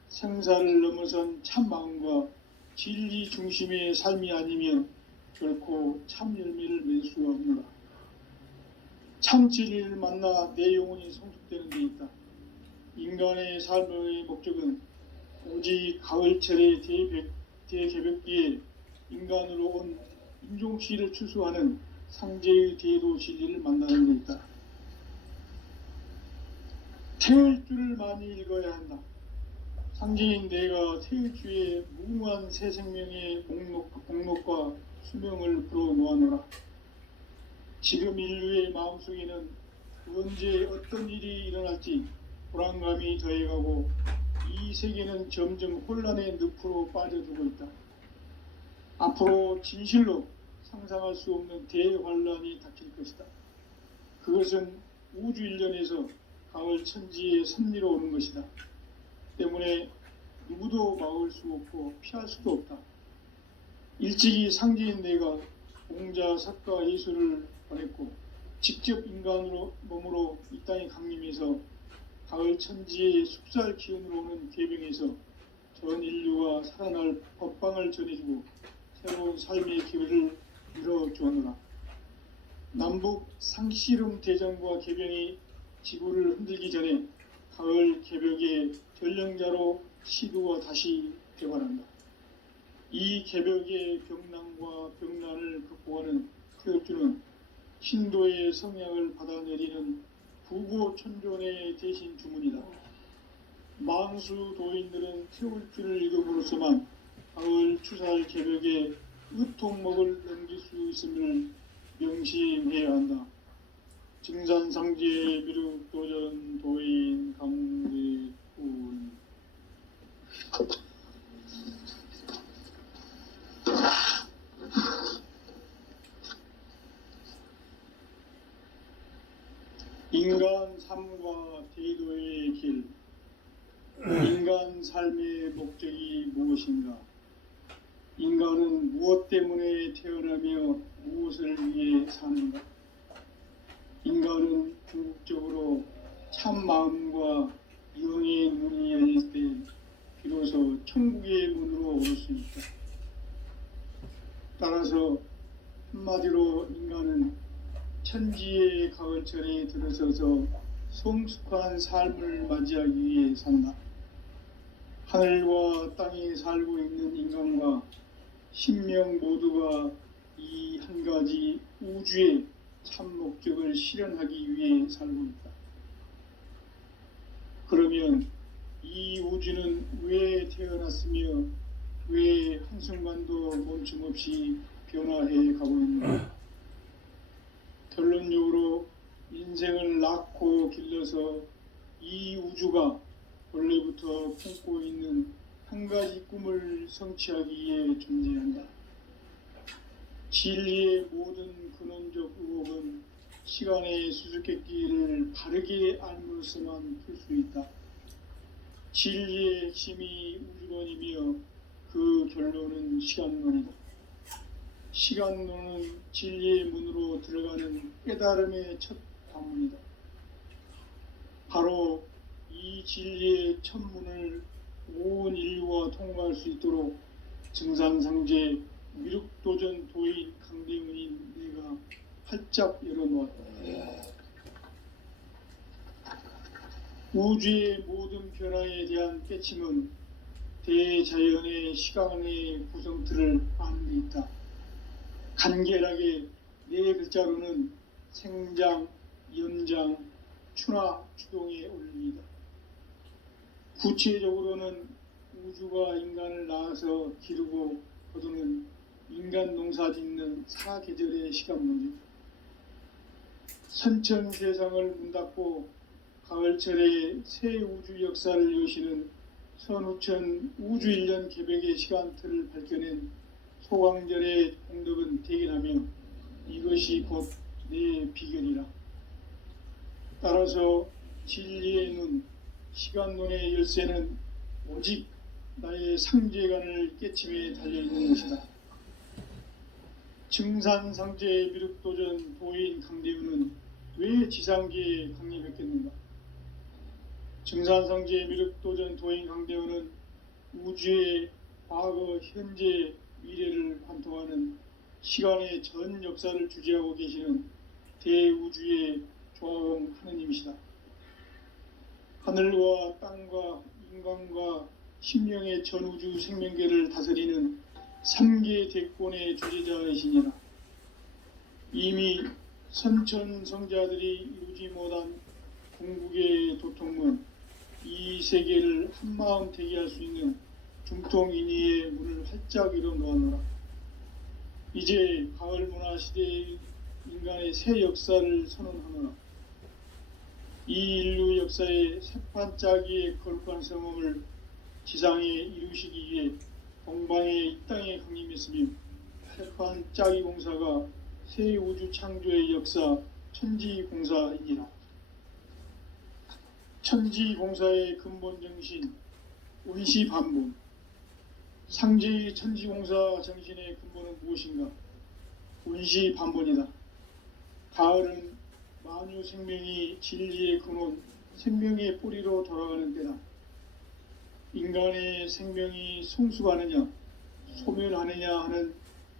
생사를 넘어선 참 마음과 진리 중심의 삶이 아니면 결코 참 열매를 맺을 수가 없노라. 참 진리를 만나 내 영혼이 성숙되는 데 있다. 인간의 삶의 목적은 오직 가을철의 대개벽기에 인간으로 온 인종시를 추수하는 상제의 대도 진리를 만나는 데 있다. 태을 줄을 많이 읽어야 한다. 상제인 내가 태을주의 무궁한 새 생명의 목록과 수명을 불어놓아노라. 지금 인류의 마음속에는 언제 어떤 일이 일어날지 불안감이 더해가고 이 세계는 점점 혼란의 늪으로 빠져들고 있다. 앞으로 진실로 상상할 수 없는 대환란이 닥칠 것이다. 그것은 우주 일련에서 가을 천지의 섭리로 오는 것이다. 때문에 누구도 막을 수 없고 피할 수도 없다. 일찍이 상제인 내가 공자, 석가, 예수를 보냈고 직접 인간으로 몸으로 이 땅에 강림해서 가을 천지의 숙살 기운으로 오는 괴병에서 전 인류가 살아날 법방을 전해주고 새로운 삶의 기회를 열어주었노라. 남북 상씨름 대전과 개병이 지구를 흔들기 전에 가을 개벽의 전령자로 시도가 다시 개발한다. 이 개벽의 병난과 병난을 극복하는 태엽주는 신도의 성향을 받아내리는 부고천존의 대신 주문이다. 망수 도인들은 태울주를 읽음으로써만 가을 추살 개벽의 의통목을 넘길 수 있음을 명심해야 한다. 증산상제의 미륵도전 도인 강대훈. 인간 삶과 대도의 길. 인간 삶의 목적이 무엇인가? 인간은 무엇 때문에 태어나며 무엇을 위해 사는가? 인간은 궁극적으로 참 마음과 영의 문이 열릴 때 비로소 천국의 문으로 올 수 있다. 따라서 한마디로 인간은 천지의 가을철에 들어서서 성숙한 삶을 맞이하기 위해 산다. 하늘과 땅에 살고 있는 인간과 신명 모두가 이 한 가지 우주의 참 목적을 실현하기 위해 살고 있다. 그러면 이 우주는 왜 태어났으며 왜 한순간도 멈춤없이 변화해 가고 있는가? 결론적으로 인생을 낳고 길러서 이 우주가 원래부터 품고 있는 한 가지 꿈을 성취하기 위해 존재한다. 진리의 모든 근원적 의혹은 시간의 수수께끼를 바르게 알므로서만 풀 수 있다. 진리의 핵심이 우주론이며 그 결론은 시간론이다. 시간론은 진리의 문으로 들어가는 깨달음의 첫 관문이다. 바로 이 진리의 첫 문을 온 인류가 통과할 수 있도록 증산상제 미륵도전 도인 강대문인 내가 활짝 열어놓았다. 우주의 모든 변화에 대한 깨침은 대자연의 시간의 구성틀을 아는 데 있다. 간결하게 네 글자로는 생장, 연장, 추나 추동의 원리이다. 구체적으로는 우주가 인간을 낳아서 기르고 거두는 인간 농사 짓는 사계절의 시간 문제. 선천 세상을 문닫고 가을철에 새 우주 역사를 여시는 선우천 우주 1년 개백의 시간틀을 밝혀낸 소광절의 공덕은 대견하며 이것이 곧 내 비결이라. 따라서 진리의 눈, 시간론의 열쇠는 오직 나의 상제관을 깨침에 달려있는 것이다. 증산상제 미륵도전 도인 강대우는 왜 지상계에 강림했겠는가? 증산상제 미륵도전 도인 강대우는 우주의 과거, 현재, 미래를 관통하는 시간의 전 역사를 주재하고 계시는 대우주의 조화음 하느님이시다. 하늘과 땅과 인간과 심령의 전우주 생명계를 다스리는 3계 대권의 주재자이시니라. 이미 선천성자들이 이루지 못한 궁극의 도통문, 이 세계를 한마음 되게 할 수 있는 중통인의의 문을 활짝 열어놓아노라. 이제 가을 문화 시대의 인간의 새 역사를 선언하노라. 이 인류 역사의 새판짜기의 거룩한 성험을 지상에 이루시기 위해 동방의 이 땅에 강림했으며 새판짜기 공사가 새 우주 창조의 역사 천지공사이니라. 천지공사의 근본 정신 운시반복. 상제의 천지공사 정신의 근본은 무엇인가? 운시반복이다. 가을은 만유 생명이 진리의 근원, 생명의 뿌리로 돌아가는 때다. 인간의 생명이 성숙하느냐, 소멸하느냐 하는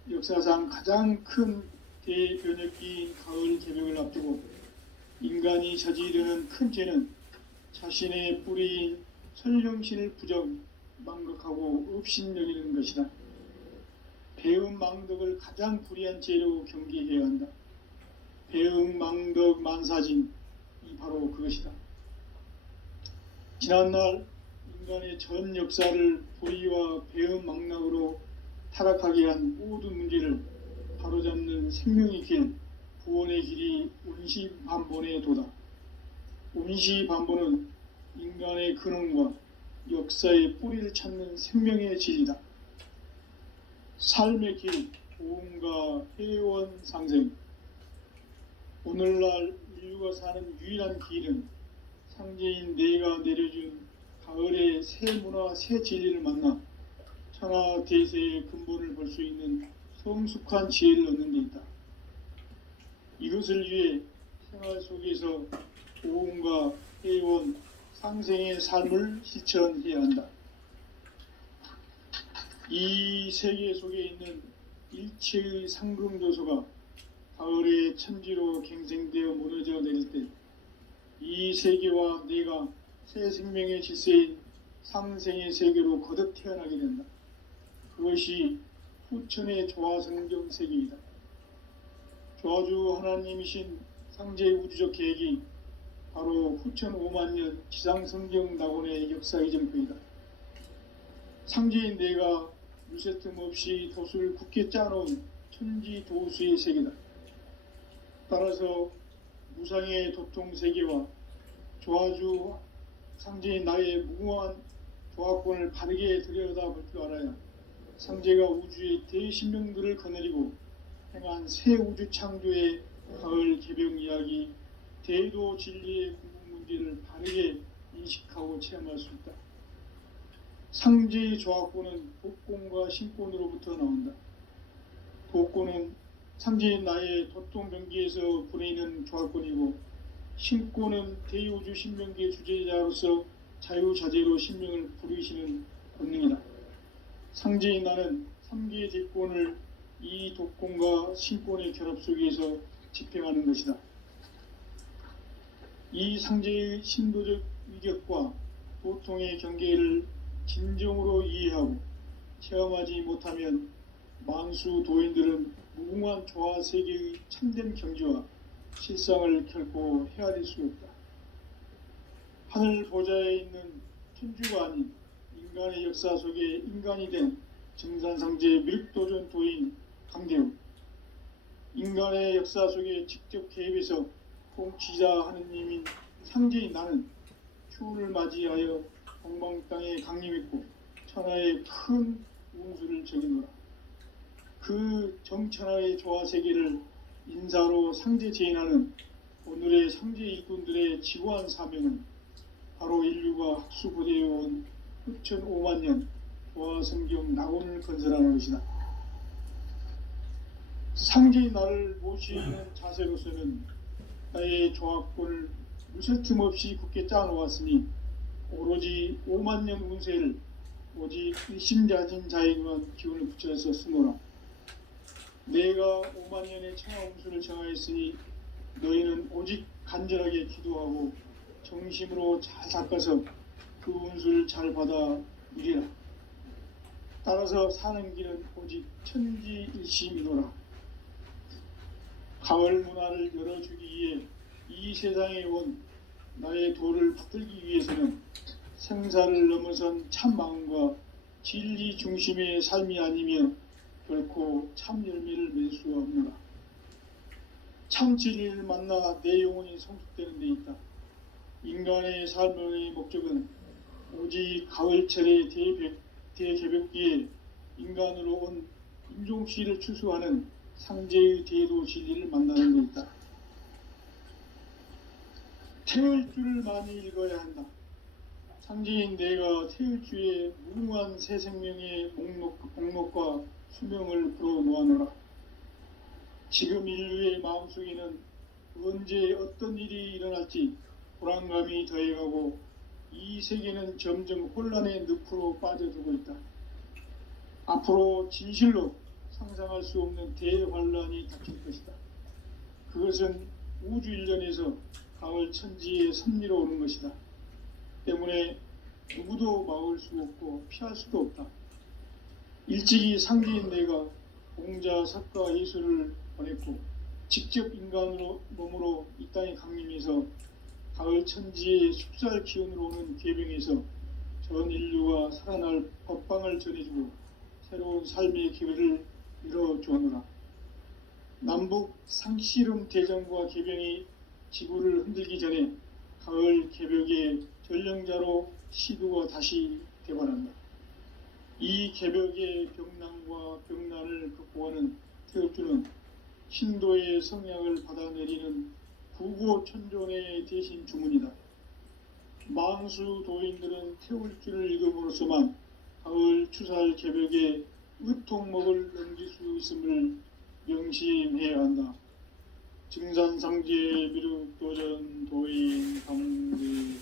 역사상 가장 큰 대변혁기인 가을 개벽을 앞두고 인간이 저지르는 큰 죄는 자신의 뿌리인 설령신을 부정, 망극하고 업신여기는 것이다. 배음 망덕을 가장 불의한 죄로 경계해야 한다. 배음 망덕 만사진, 이 바로 그것이다. 지난날 인간의 전 역사를 불의와 배음 망락으로 타락하게 한 모든 문제를 바로잡는 생명의 길, 구원의 길이 운시반본의 도다. 운시반본은 인간의 근원과 역사의 뿌리를 찾는 생명의 진리다. 삶의 길, 보험과 회원 상생. 오늘날 인류가 사는 유일한 길은 상제인 내가 내려준 가을의 새 문화, 새 진리를 만나 천하 대세의 근본을 볼 수 있는 성숙한 지혜를 얻는 데 있다. 이것을 위해 생활 속에서 고운과 회원, 상생의 삶을 실천해야 한다. 이 세계 속에 있는 일체의 상금조소가 가을의 천지로 갱생되어 무너져 내릴 때 이 세계와 내가 새 생명의 질서인 상생의 세계로 거듭 태어나게 된다. 그것이 후천의 조화성경 세계이다. 조화주 하나님이신 상제의 우주적 계획이 바로 후천 5만 년 지상성경 낙원의 역사의 전표이다. 상제인 내가 유세틈 없이 도수를 굳게 짜놓은 천지 도수의 세계다. 따라서 무상의 도통 세계와 조화주 상제인 나의 무궁한 조화권을 바르게 들여다볼 줄 알아야 상제가 우주의 대신명들을 거느리고 행한 새 우주 창조의 가을 개병 이야기, 대도 진리의 궁극 문제를 바르게 인식하고 체험할 수 있다. 상제의 조화권은 복권과 신권으로부터 나온다. 복권은 상제인 나의 도통병기에서 보내는 조화권이고, 신권은 대우주 신명기의 주제자로서 자유자재로 신명을 부르시는 권능이다. 상제인 나는 3개의 제권을 이 독권과 신권의 결합 속에서 집행하는 것이다. 이 상제의 신도적 위격과 보통의 경계를 진정으로 이해하고 체험하지 못하면 만수 도인들은 무궁한 조화 세계의 참된 경지와 실상을 결코 헤아릴 수 없다. 하늘 보좌에 있는 천주가 아닌 인간의 역사 속에 인간이 된 정산상제 밀도전 도인 강대우, 인간의 역사 속에 직접 개입해서 통치자 하느님인 상제인 나는 추운을 맞이하여 동방 땅에 강림했고 천하의 큰 운수를 적이노라. 그 정천하의 조화 세계를 인사로 상제 제인하는 오늘의 상제 일꾼들의 지구한 사명은 바로 인류가 학수고대해온 후천 5만 년 조화 성경 낙원을 건설하는 것이다. 상제의 나를 모시는 자세로서는 나의 조화권을 무쇠 틈 없이 굳게 짜놓았으니 오로지 5만 년 운세를 오직 일심자진 자에게만 기운을 붙여서 쓰노라. 내가 5만 년의 천하 운수를 정하였으니 너희는 오직 간절하게 기도하고 정심으로 잘 닦아서 그 운수를 잘 받아 누리라. 따라서 사는 길은 오직 천지일심이노라. 가을 문화를 열어주기 위해 이 세상에 온 나의 도를 붙들기 위해서는 생사를 넘어선 참 마음과 진리 중심의 삶이 아니면 결코 참 열매를 맺을 수가 없노라. 참 진리를 만나 내 영혼이 성숙되는 데 있다. 인간의 삶의 목적은 오직 가을철의 대개벽기에 인간으로 온 인종시를 추수하는 상제의 대도 진리를 만나는 데 있다. 태을 줄을 많이 읽어야 한다. 상제인 내가 태을 주에 무궁한 새 생명의 목록과 수명을 불어놓아노라. 지금 인류의 마음속에는 언제 어떤 일이 일어날지 불안감이 더해가고 이 세계는 점점 혼란의 늪으로 빠져들고 있다. 앞으로 진실로 상상할 수 없는 대환란이 닥칠 것이다. 그것은 우주 일련에서 가을 천지의 섭리로 오는 것이다. 때문에 누구도 막을 수 없고 피할 수도 없다. 일찍이 상제인 내가 공자, 석가, 예수를 보냈고 직접 인간으로 몸으로 이 땅에 강림해서 가을 천지의 숙살 기운으로 오는 계병에서 전 인류가 살아날 법방을 전해주고 새로운 삶의 기회를 열어주오노라. 남북 상씨름 대전과 계병이 지구를 흔들기 전에 가을 개벽의 전령자로 시두가 다시 되관한다. 이 개벽의 병난과 병난을 극복하는 태극주는 신도의 성향을 받아내리는 구고천존의 대신 주문이다. 망수 도인들은 태울 줄을 읽음으로써만 가을 추살 개벽에 으통목을 넘길 수 있음을 명심해야 한다. 증산상제 미륵도전 도인 강대훈.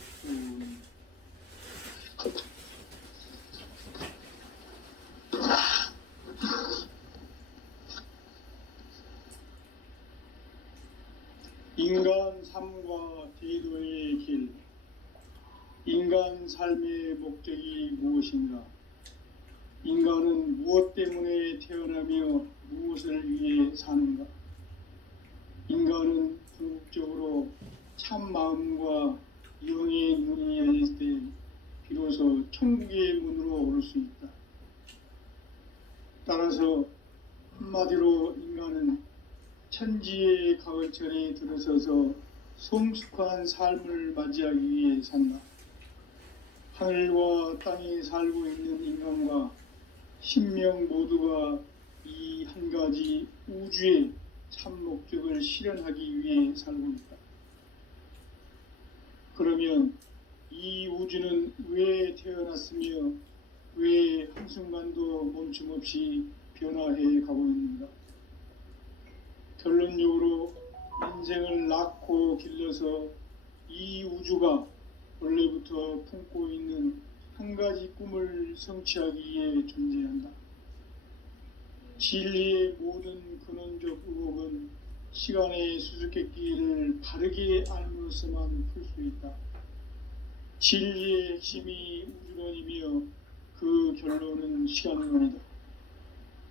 인간 삶과 대도의 길. 인간 삶의 목적이 무엇인가? 인간은 무엇 때문에 태어나며 무엇을 위해 사는가? 인간은 궁극적으로 참 마음과 영의 눈이 열릴 때 비로소 천국의 문으로 오를 수 있다. 따라서 한마디로 인간은 천지의 가을철에 들어서서 성숙한 삶을 맞이하기 위해 산다. 하늘과 땅에 살고 있는 인간과 신명 모두가 이 한 가지 우주의 참 목적을 실현하기 위해 살고 있다. 그러면 이 우주는 왜 태어났으며 왜 한순간도 멈춤 없이 변화해 가고 있는가? 결론적으로 인생을 낳고 길러서 이 우주가 원래부터 품고 있는 한 가지 꿈을 성취하기 위해 존재한다. 진리의 모든 근원적 의혹은 시간의 수수께끼를 바르게 알므로서만 풀 수 있다. 진리의 핵심이 우주론이며 그 결론은 시간론이다.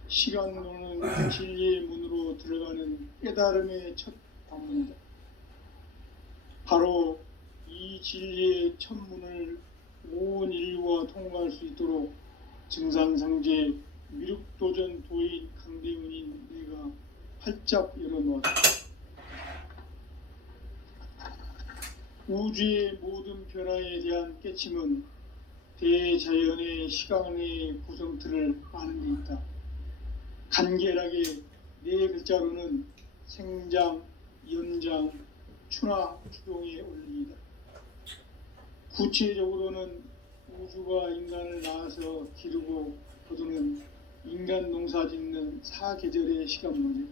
시간론은 진리의 문으로 들어가는 깨달음의 첫 방문이다. 바로 이 진리의 첫 문을 온 인류가 통과할 수 있도록 증산상제 미륵도전 도인 강대훈인 내가 활짝 열어놓았다. 우주의 모든 변화에 대한 깨침은 대자연의 시간의 구성틀을 아는 데 있다. 간결하게 네 글자로는 생장, 연장, 추나 추동의 원리이다. 구체적으로는 우주가 인간을 낳아서 기르고 거두는 인간 농사 짓는 사계절의 시간문제.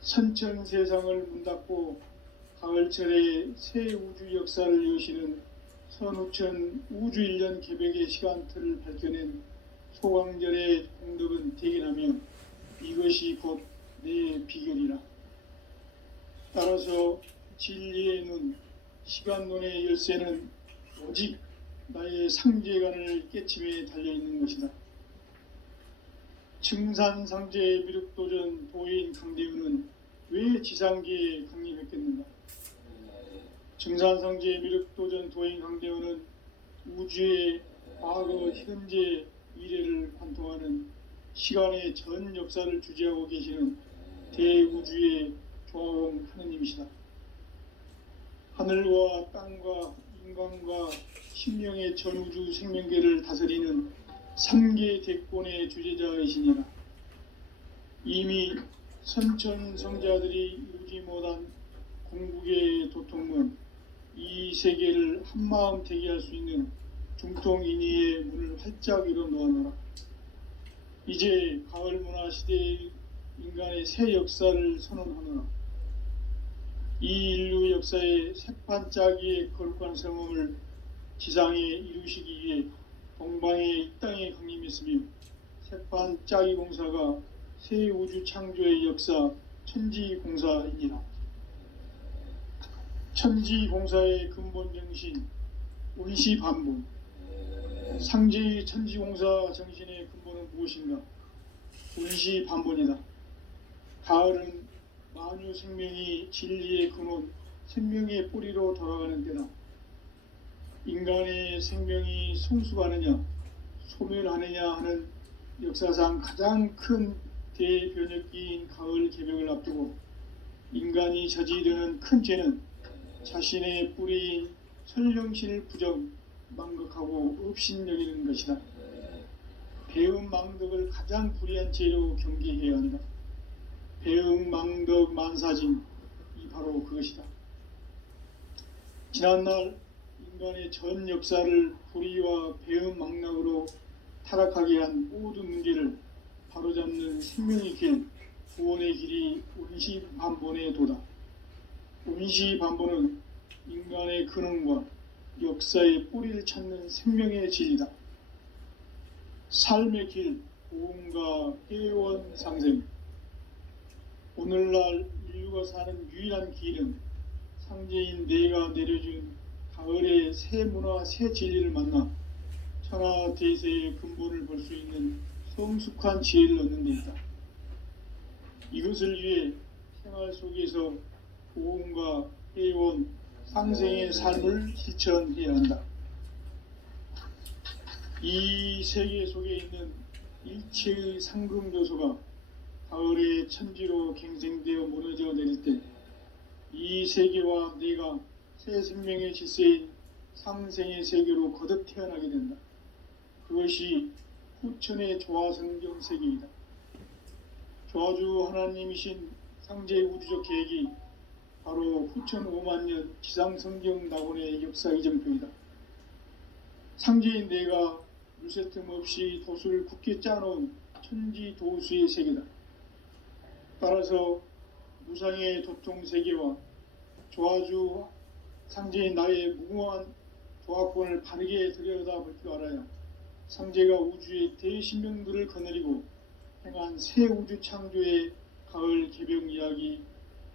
선천 세상을 문닫고 가을철에 새 우주 역사를 여시는 선우천 우주 1년 개벽의 시간틀을 밝혀낸 소강절의 공덕은 대견하며 이것이 곧 내 비결이라. 따라서 진리의 눈, 시간론의 열쇠는 오직 나의 상제관을 깨침에 달려있는 것이다. 증산상제 미륵도전 도인 강대훈은 왜 지상계에 강림했겠는가? 증산상제 미륵도전 도인 강대훈은 우주의 과거, 현재, 미래를 관통하는 시간의 전 역사를 주재하고 계시는 대우주의 조화원 하느님이시다. 하늘과 땅과 인간과 신명의 전우주 생명계를 다스리는 3계 대권의 주제자이시니라. 이미 선천 성자들이 이루지 못한 궁극의 도통문, 이 세계를 한마음 대기할 수 있는 중통인의의 문을 활짝 열어놓아노라. 이제 가을 문화 시대의 인간의 새 역사를 선언하노라. 이 인류 역사의 새판짜기의 거룩한 성음을 지상에 이루시기 위해 동방의 이 땅에 강림했으며 새판짜기 공사가 새 우주 창조의 역사 천지공사이니라. 천지공사의 근본 정신 운시반본. 상제의 천지공사 정신의 근본은 무엇인가? 운시반본이다. 가을은 만유 생명이 진리의 근원, 생명의 뿌리로 돌아가는 때다. 인간의 생명이 성숙하느냐, 소멸하느냐 하는 역사상 가장 큰 대변혁기인 가을 개벽을 앞두고 인간이 저지르는 큰 죄는 자신의 뿌리인 설령신을 부정, 망극하고 업신여기는 것이다. 배음 망덕을 가장 불의한 죄로 경계해야 한다. 배음 망덕 만사진, 이 바로 그것이다. 지난날 인간의 전 역사를 불의와 배은망락으로 타락하게 한 모든 문제를 바로잡는 생명의 길, 구원의 길이 운시반본의 도다. 운시반본은 인간의 근원과 역사의 뿌리를 찾는 생명의 진리다. 삶의 길, 고음과 깨어원 상생. 오늘날 인류가 사는 유일한 길은 상제인 내가 내려준 가을의 새 문화, 새 진리를 만나 천하대세의 근본을 볼 수 있는 성숙한 지혜를 얻는 데 있다. 이것을 위해 생활 속에서 고음과 깨어원 상생의 삶을 실천해야 한다. 이 세계 속에 있는 일체의 상금 요소가 가을의 천지로 갱생되어 무너져 내릴 때 이 세계와 내가 새 생명의 질서인 상생의 세계로 거듭 태어나게 된다. 그것이 후천의 조화성경 세계이다. 조화주 하나님이신 상제의 우주적 계획이 바로 후천 5만 년 지상성경 낙원의 역사 이정표이다. 상제인 내가 물새틈 없이 도수를 굳게 짜놓은 천지 도수의 세계다. 따라서 무상의 도통 세계와 조화주 상제인 나의 무궁한 조화권을 바르게 들여다볼 줄 알아야 상제가 우주의 대신명들을 거느리고 행한 새 우주 창조의 가을 개병 이야기,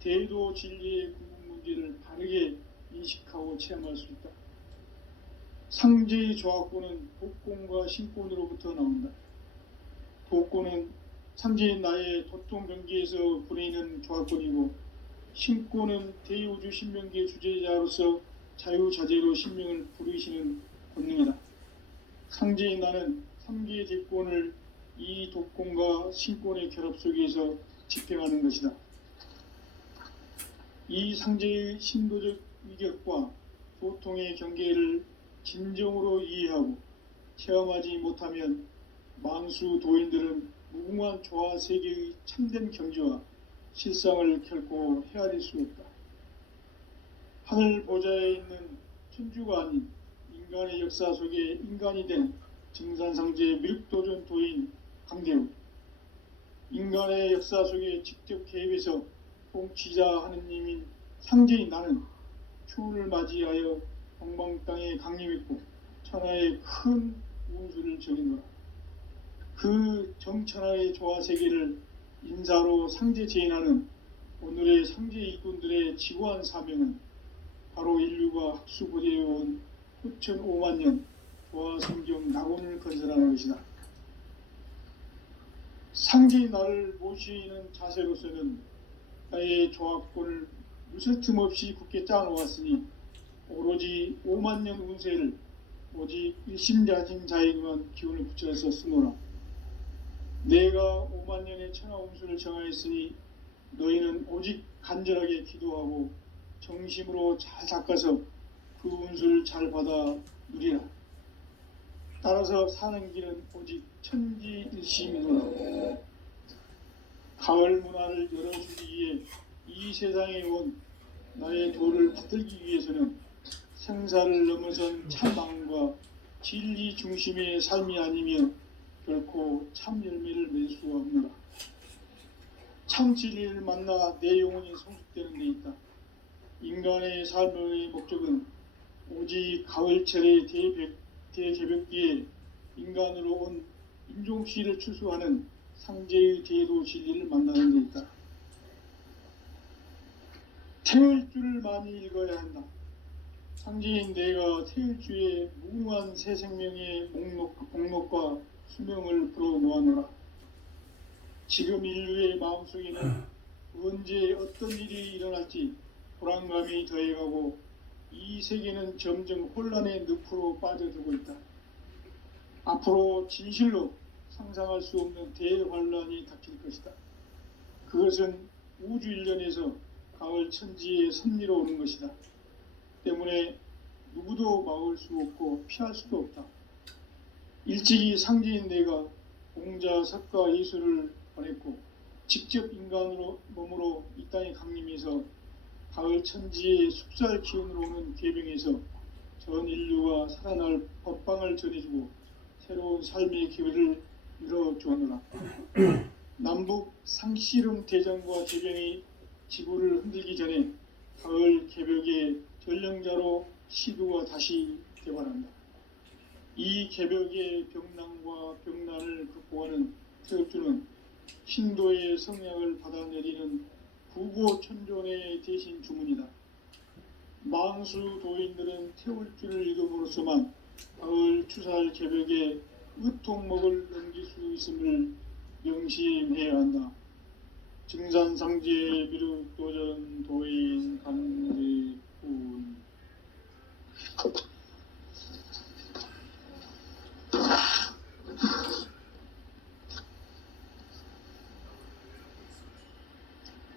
대도 진리의 궁극 문제를 바르게 인식하고 체험할 수 있다. 상제의 조화권은 복권과 신권으로부터 나온다. 복권은 상제인 나의 도통 경계에서 부리는 조화권이고, 신권은 대우주 신명기의 주제자로서 자유자재로 신명을 부르시는 권능이다. 상제인 나는 3개의 대권을 이 독권과 신권의 결합 속에서 집행하는 것이다. 이 상제의 신도적 위격과 보통의 경계를 진정으로 이해하고 체험하지 못하면 만수 도인들은 무궁한 조화 세계의 참된 경지와 실상을 결코 헤아릴 수 없다. 하늘 보좌에 있는 천주가 아닌 인간의 역사 속에 인간이 된 증산상제의 밀도전 도인 강대우, 인간의 역사 속에 직접 개입해서 통치자 하느님인 상제인 나는 추운을 맞이하여 동방 땅에 강림했고 천하의 큰 운수를 적이노라. 그 정천하의 조화 세계를 인사로 상제 제인하는 오늘의 상제 일꾼들의 지구한 사명은 바로 인류가 학수고대해온 후천 5만 년 조화 성경 낙원을 건설하는 것이다. 상제의 나를 모시는 자세로서는 나의 조화권을 무쇠틈 없이 굳게 짜놓았으니 오로지 5만 년 운세를 오직 일심자진 자에게만 기운을 붙여서 쓰노라. 내가 5만 년의 천하 운수를 정하였으니 너희는 오직 간절하게 기도하고 정심으로 잘 닦아서 그 운수를 잘 받아 누리라. 따라서 사는 길은 오직 천지일심이노라. 가을 문화를 열어주기 위해 이 세상에 온 나의 도를 받들기 위해서는 생사를 넘어선 참마음과 진리 중심의 삶이 아니면 결코 참 열매를 맺을 수가 없노라. 참 진리를 만나 내 영혼이 성숙되는 데 있다. 인간의 삶의 목적은 오직 가을철의 대개벽기에 인간으로 온 인종씨를 추수하는 상제의 대도 진리를 만나는 데 있다. 태울 줄을 많이 읽어야 한다. 상제인 내가 태울 주의 무궁한 새 생명의 목록과 수명을 불어놓아노라. 지금 인류의 마음속에는 언제 어떤 일이 일어날지 불안감이 더해가고 이 세계는 점점 혼란의 늪으로 빠져들고 있다. 앞으로 진실로 상상할 수 없는 대환란이 닥칠 것이다. 그것은 우주 일련에서 가을 천지의 섭리로 오는 것이다. 때문에 누구도 막을 수 없고 피할 수도 없다. 일찍이 상제인 내가 공자, 석가, 예수를 보냈고 직접 인간으로 몸으로 이 땅에 강림해서 가을 천지의 숙살 기운으로 오는 계병에서 전 인류가 살아날 법방을 전해주고 새로운 삶의 기회를 열어주었노라. 남북 상씨름 대전과 재병이 지구를 흔들기 전에 가을 개벽의 전령자로 시도가 다시 개발한다. 이 개벽의 병난과 병난을 극복하는 태엽주는 신도의 성약을 받아내리는 구고천존의 대신 주문이다. 망수 도인들은 태울주를 읽음으로써만 가을 추살 개벽의 으통목을 넘길 수 있음을 명심해야 한다. 증산상제 미륵도전 도인 강리군.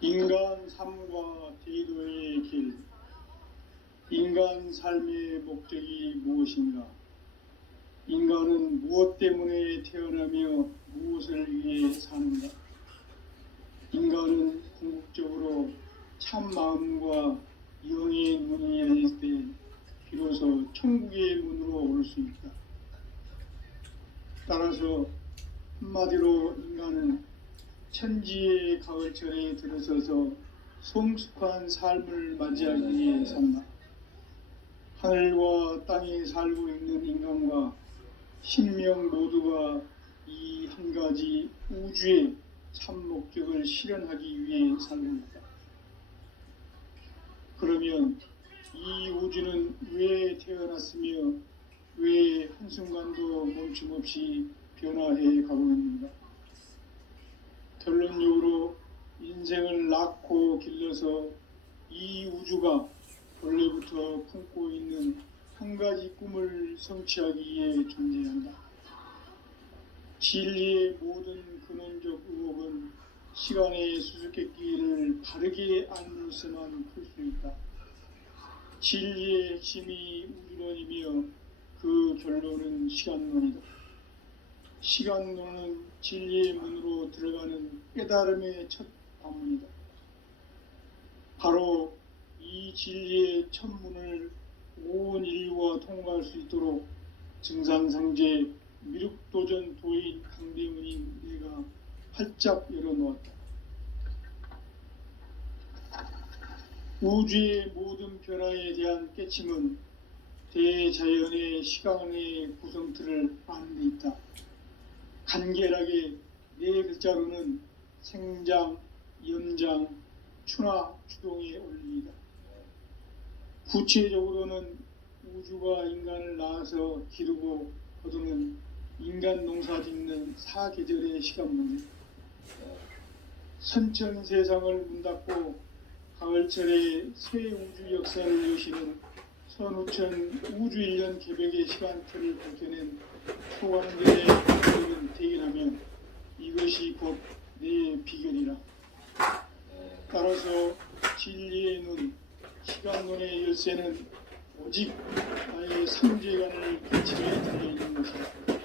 인간 삶과 대도의 길. 인간 삶의 목적이 무엇인가? 인간은 무엇 때문에 태어나며 무엇을 위해 사는가? 인간은 궁극적으로 참 마음과 영의 문이 열릴 때 비로소 천국의 문으로 오를 수 있다. 따라서 한마디로 인간은 천지의 가을철에 들어서서 성숙한 삶을 맞이하기 위해 산다. 하늘과 땅에 살고 있는 인간과 신명 모두가 이 한 가지 우주의 참 목적을 실현하기 위해 살고 있다. 그러면 이 우주는 왜 태어났으며 왜 한순간도 멈춤없이 변화해 가고 있는가? 결론적으로 인생을 낳고 길러서 이 우주가 원래부터 품고 있는 한 가지 꿈을 성취하기 위해 존재한다. 진리의 모든 근원적 의혹은 시간의 수수께끼를 바르게 알면서만 풀 수 있다. 진리의 핵심이 우주론이며 그 결론은 시간론이다. 시간론은 진리의 문으로 들어가는 깨달음의 첫 관문이다. 바로 이 진리의 첫 문을 온 인류가 통과할 수 있도록 증산상제 미륵도전 도인 강대문인 내가 활짝 열어놓았다. 우주의 모든 변화에 대한 깨침은 대자연의 시간의 구성틀을 아는 데 있다. 간결하게 네 글자로는 생장, 연장, 추나 추동의 원리이다. 구체적으로는 우주가 인간을 낳아서 기르고 거두는 인간 농사 짓는 사계절의 시간문이다. 선천 세상을 문닫고 가을철에 새 우주 역사를 여시는 선우천 우주 1년 개벽의 시간틀을 밝혀낸 소광들의 비결은 대견하면 이것이 곧 내 비결이라. 따라서 진리의 눈, 시간론의 열쇠는 오직 나의 삼재간을 개침에 달려있는 것이다.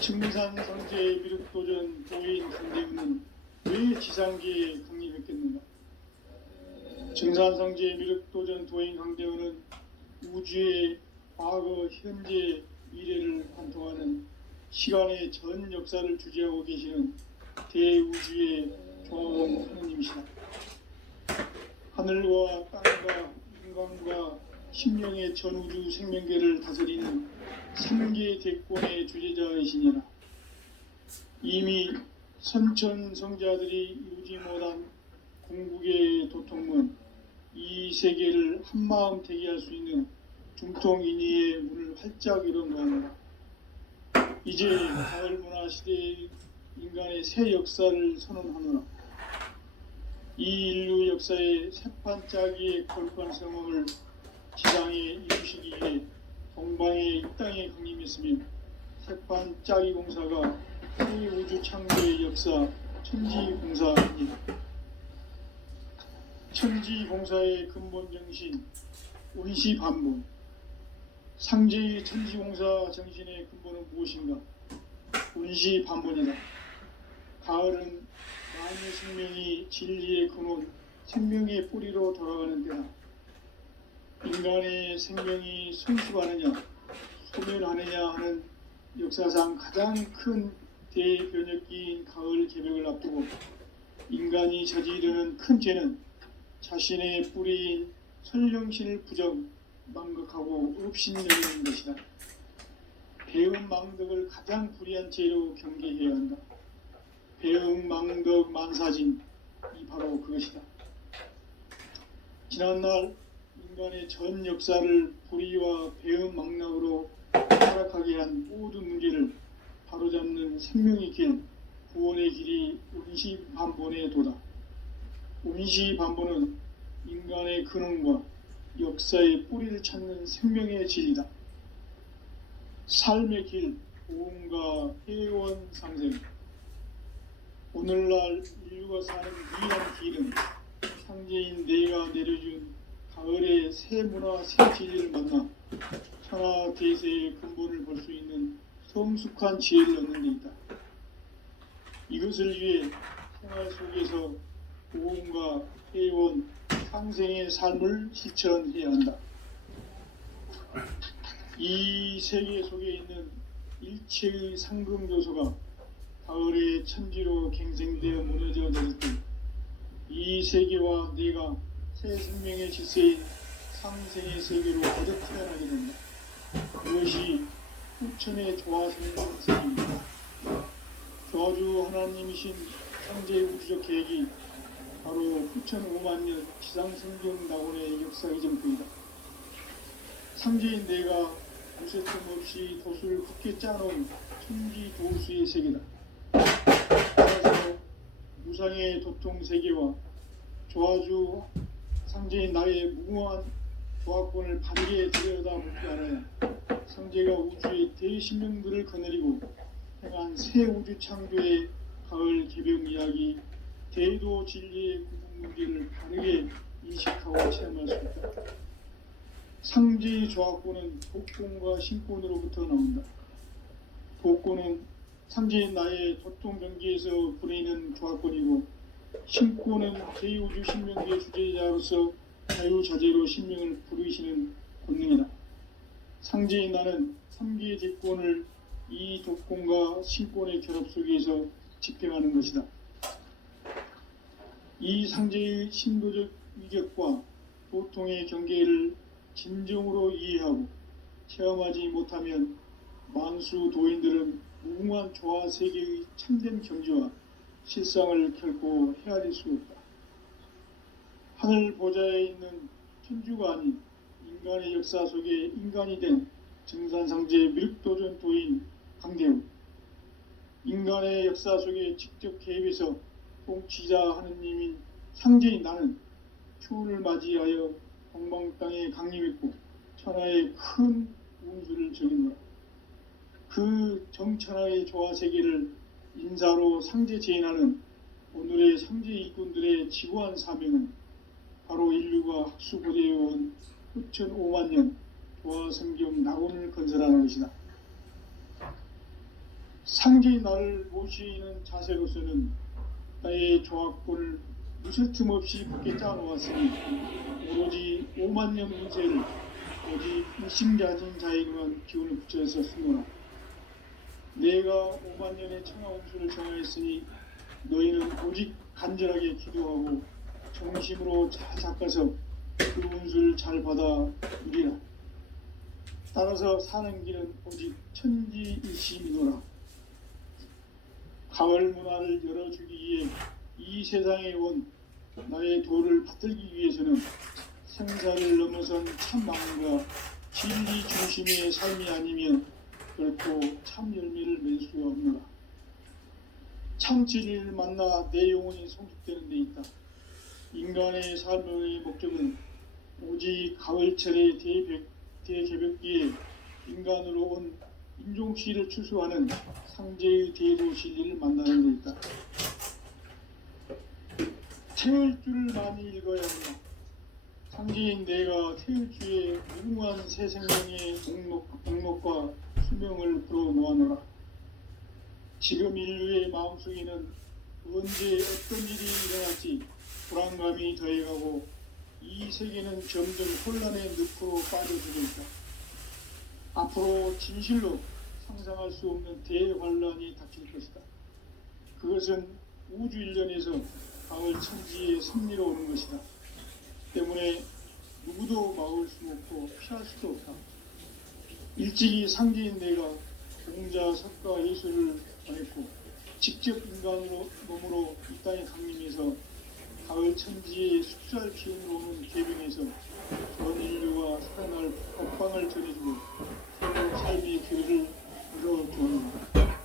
증산상제의 미륵도전 도인 강대문은 왜 지상계에 강림했겠는가? 증산상제의 미륵도전 도인 강대문은 우주의 과거, 현재, 미래를 관통하는 시간의 전 역사를 주재하고 계시는 대우주의 조화원 하느님이시다. 하늘과 땅과 인간과 심령의 전우주 생명계를 다스리는 3계 대권의 주재자이시니라. 이미 선천성자들이 이루지 못한 궁극의 도통문, 이 세계를 한마음 되게 할 수 있는 중통인의의 문을 활짝 열어놓으라. 이제 가을 문화 시대의 인간의 새 역사를 선언하노라. 이 인류 역사의 새판짜기의 거룩한 성험을 지상에 이루시기 위해 동방의 이 땅에 강림했으며 새판짜기 공사가 새 우주 창조의 역사 천지공사입니다. 천지공사의 근본 정신 온시반본. 상제의 천지공사 정신의 근본은 무엇인가? 온시반본이다. 가을은 만유 생명이 진리의 근원, 생명의 뿌리로 돌아가는 때다. 인간의 생명이 성숙하느냐 소멸하느냐 하는 역사상 가장 큰 대변혁기인 가을 개벽을 앞두고 인간이 저지르는 큰 죄는 자신의 뿌리인 선령신을 부정, 망각하고 업신여기는 것이다. 배음 망덕을 가장 불의한 죄로 경계해야 한다. 배음 망덕 만사진, 이 바로 그것이다. 지난날 인간의 전 역사를 불의와 배음 망락으로 타락하게 한 모든 문제를 바로잡는 생명의 길, 구원의 길이 운시반본의 도다. 운시반본은 인간의 근원과 역사의 뿌리를 찾는 생명의 진리다. 삶의 길, 보험과 회원 상생. 오늘날 인류가 사는 유일한 길은 상제인 내가 내려준 가을의 새 문화, 새 진리를 만나 천하 대세의 근본을 볼 수 있는 성숙한 지혜를 얻는 데 있다. 이것을 위해 생활 속에서 보험과 회원, 상생의 삶을 실천해야 한다. 이 세계 속에 있는 일체의 상금 요소가 가을의 천지로 갱생되어 무너져 내릴 때 이 세계와 내가 새 생명의 질서인 상생의 세계로 거듭 태어나게 된다. 그것이 후천의 조화생명입니다. 조화주 하나님이신 창제 우주적 계획이 바로 9,500,000년 지상성경 낙원의 역사의 전부이다. 상제인 내가 무쇠 틈없이 돛을 굳게 짜놓은 천지 도수의 세계다. 따라서 무상의 도통 세계와 조화주 상제인 나의 무궁한 조화권을 바르게 들여다볼 줄 알아야 상제가 우주의 대신명들을 거느리고 행한 새 우주 창조의 가을 개벽 이야기, 대도 진리의 구분 문제를 바르게 인식하고 체험할 수 있다. 상제의 조화권은 복권과 신권으로부터 나온다. 복권은 상제인 나의 도통 경계에서 부리는 조화권이고, 신권은 제2우주 신명기의 주제자로서 자유자재로 신명을 부르시는 권능이다. 상제인 나는 3기의 직권을 이 독권과 신권의 결합 속에서 집행하는 것이다. 이 상제의 신도적 위격과 보통의 경계를 진정으로 이해하고 체험하지 못하면 만수 도인들은 무궁한 조화 세계의 참된 경지와 실상을 결코 헤아릴 수 없다. 하늘 보좌에 있는 천주가 아닌 인간의 역사 속에 인간이 된 증산상제 미륵도전 도인 강대우, 인간의 역사 속에 직접 개입해서 통치자 하느님인 상제인 나는 추운을 맞이하여 동방 땅에 강림했고 천하의 큰 운수를 적이노라. 그 정천하의 조화 세계를 인사로 상제 제인하는 오늘의 상제 일꾼들의 지구한 사명은 바로 인류가 학수고대해온 9,500,000년 조화 성경 낙원을 건설하는 것이다. 상제인 나를 모시는 자세로서는 나의 조화권을 무쇠 틈 없이 굳게 짜놓았으니 오로지 50,000년 문세를 오직 일심가진 자에게만 기운을 붙여서 쓰노라. 내가 50,000년의 청하 운수를 정하였으니 너희는 오직 간절하게 기도하고 정심으로 잘 닦아서 그 운수를 잘 받아 누리라. 따라서 사는 길은 오직 천지일심이노라. 가을 문화를 열어주기 위해 이 세상에 온 나의 도를 받들기 위해서는 생사를 넘어선 참 마음과 진리 중심의 삶이 아니면 결코 참 열매를 맺을 수가 없노라. 참 진리를 만나 내 영혼이 성숙되는 데 있다. 인간의 삶의 목적은 오직 가을철의 대개벽기에 인간으로 온 인종시를 추수하는 상제의 대도 진리를 만나는 데 있다. 태을주를 많이 읽어야 한다. 상제인 내가 태을주의 무궁한 새 생명의 목록과 수명을 풀어놓아노라. 지금 인류의 마음속에는 언제 어떤 일이 일어날지 불안감이 더해가고 이 세계는 점점 혼란의 늪으로 빠져들고 있다. 앞으로 진실로 상상할 수 없는 대환란이 닥칠 것이다. 그것은 우주 일련에서 가을 천지의 승리로 오는 것이다. 때문에 누구도 막을 수 없고 피할 수도 없다. 일찍이 상제인 내가 공자, 석가, 예술을 전했고 직접 인간으로 몸으로 이 땅에 강림해서 가을 천지의 숫살 기운으로 오는 계명에서 전 인류와 살아날 법방을 전해주고 서로 삶의 길을 열어주었다.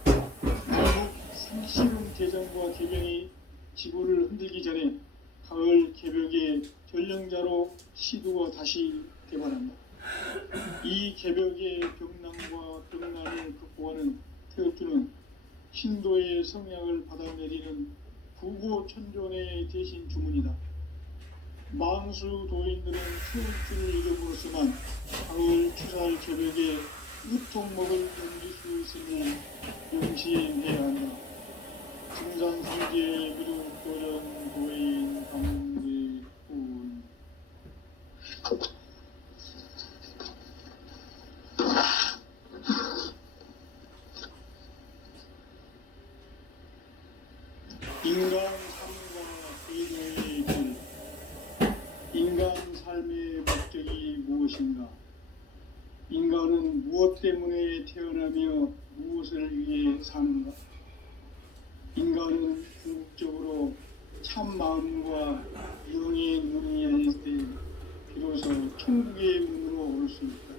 만국 상시름 개정과 개병이 지구를 흔들기 전에 가을 개벽의 전령자로 시도가 다시 개발한다. 이 개벽의 병난과 병난을 극복하는 태극주는 신도의 성향을 받아내리는 부고천존의 대신 주문이다. 망수 도인들은 태극주를 이름으로서만 가을 추살 개벽의 으통목을 넘길 수 있음을 명시해야 한다. 증산상계 미륵도전 도인 강대군 인간 삶과 의료의 길. 인간 삶의 목적이 무엇인가? 인간은 무엇 때문에 태어나며 무엇을 위해 사는가? 인간은 궁극적으로 참 마음과 영의 눈이 열릴 때 비로소 천국의 문으로 올 수 있다.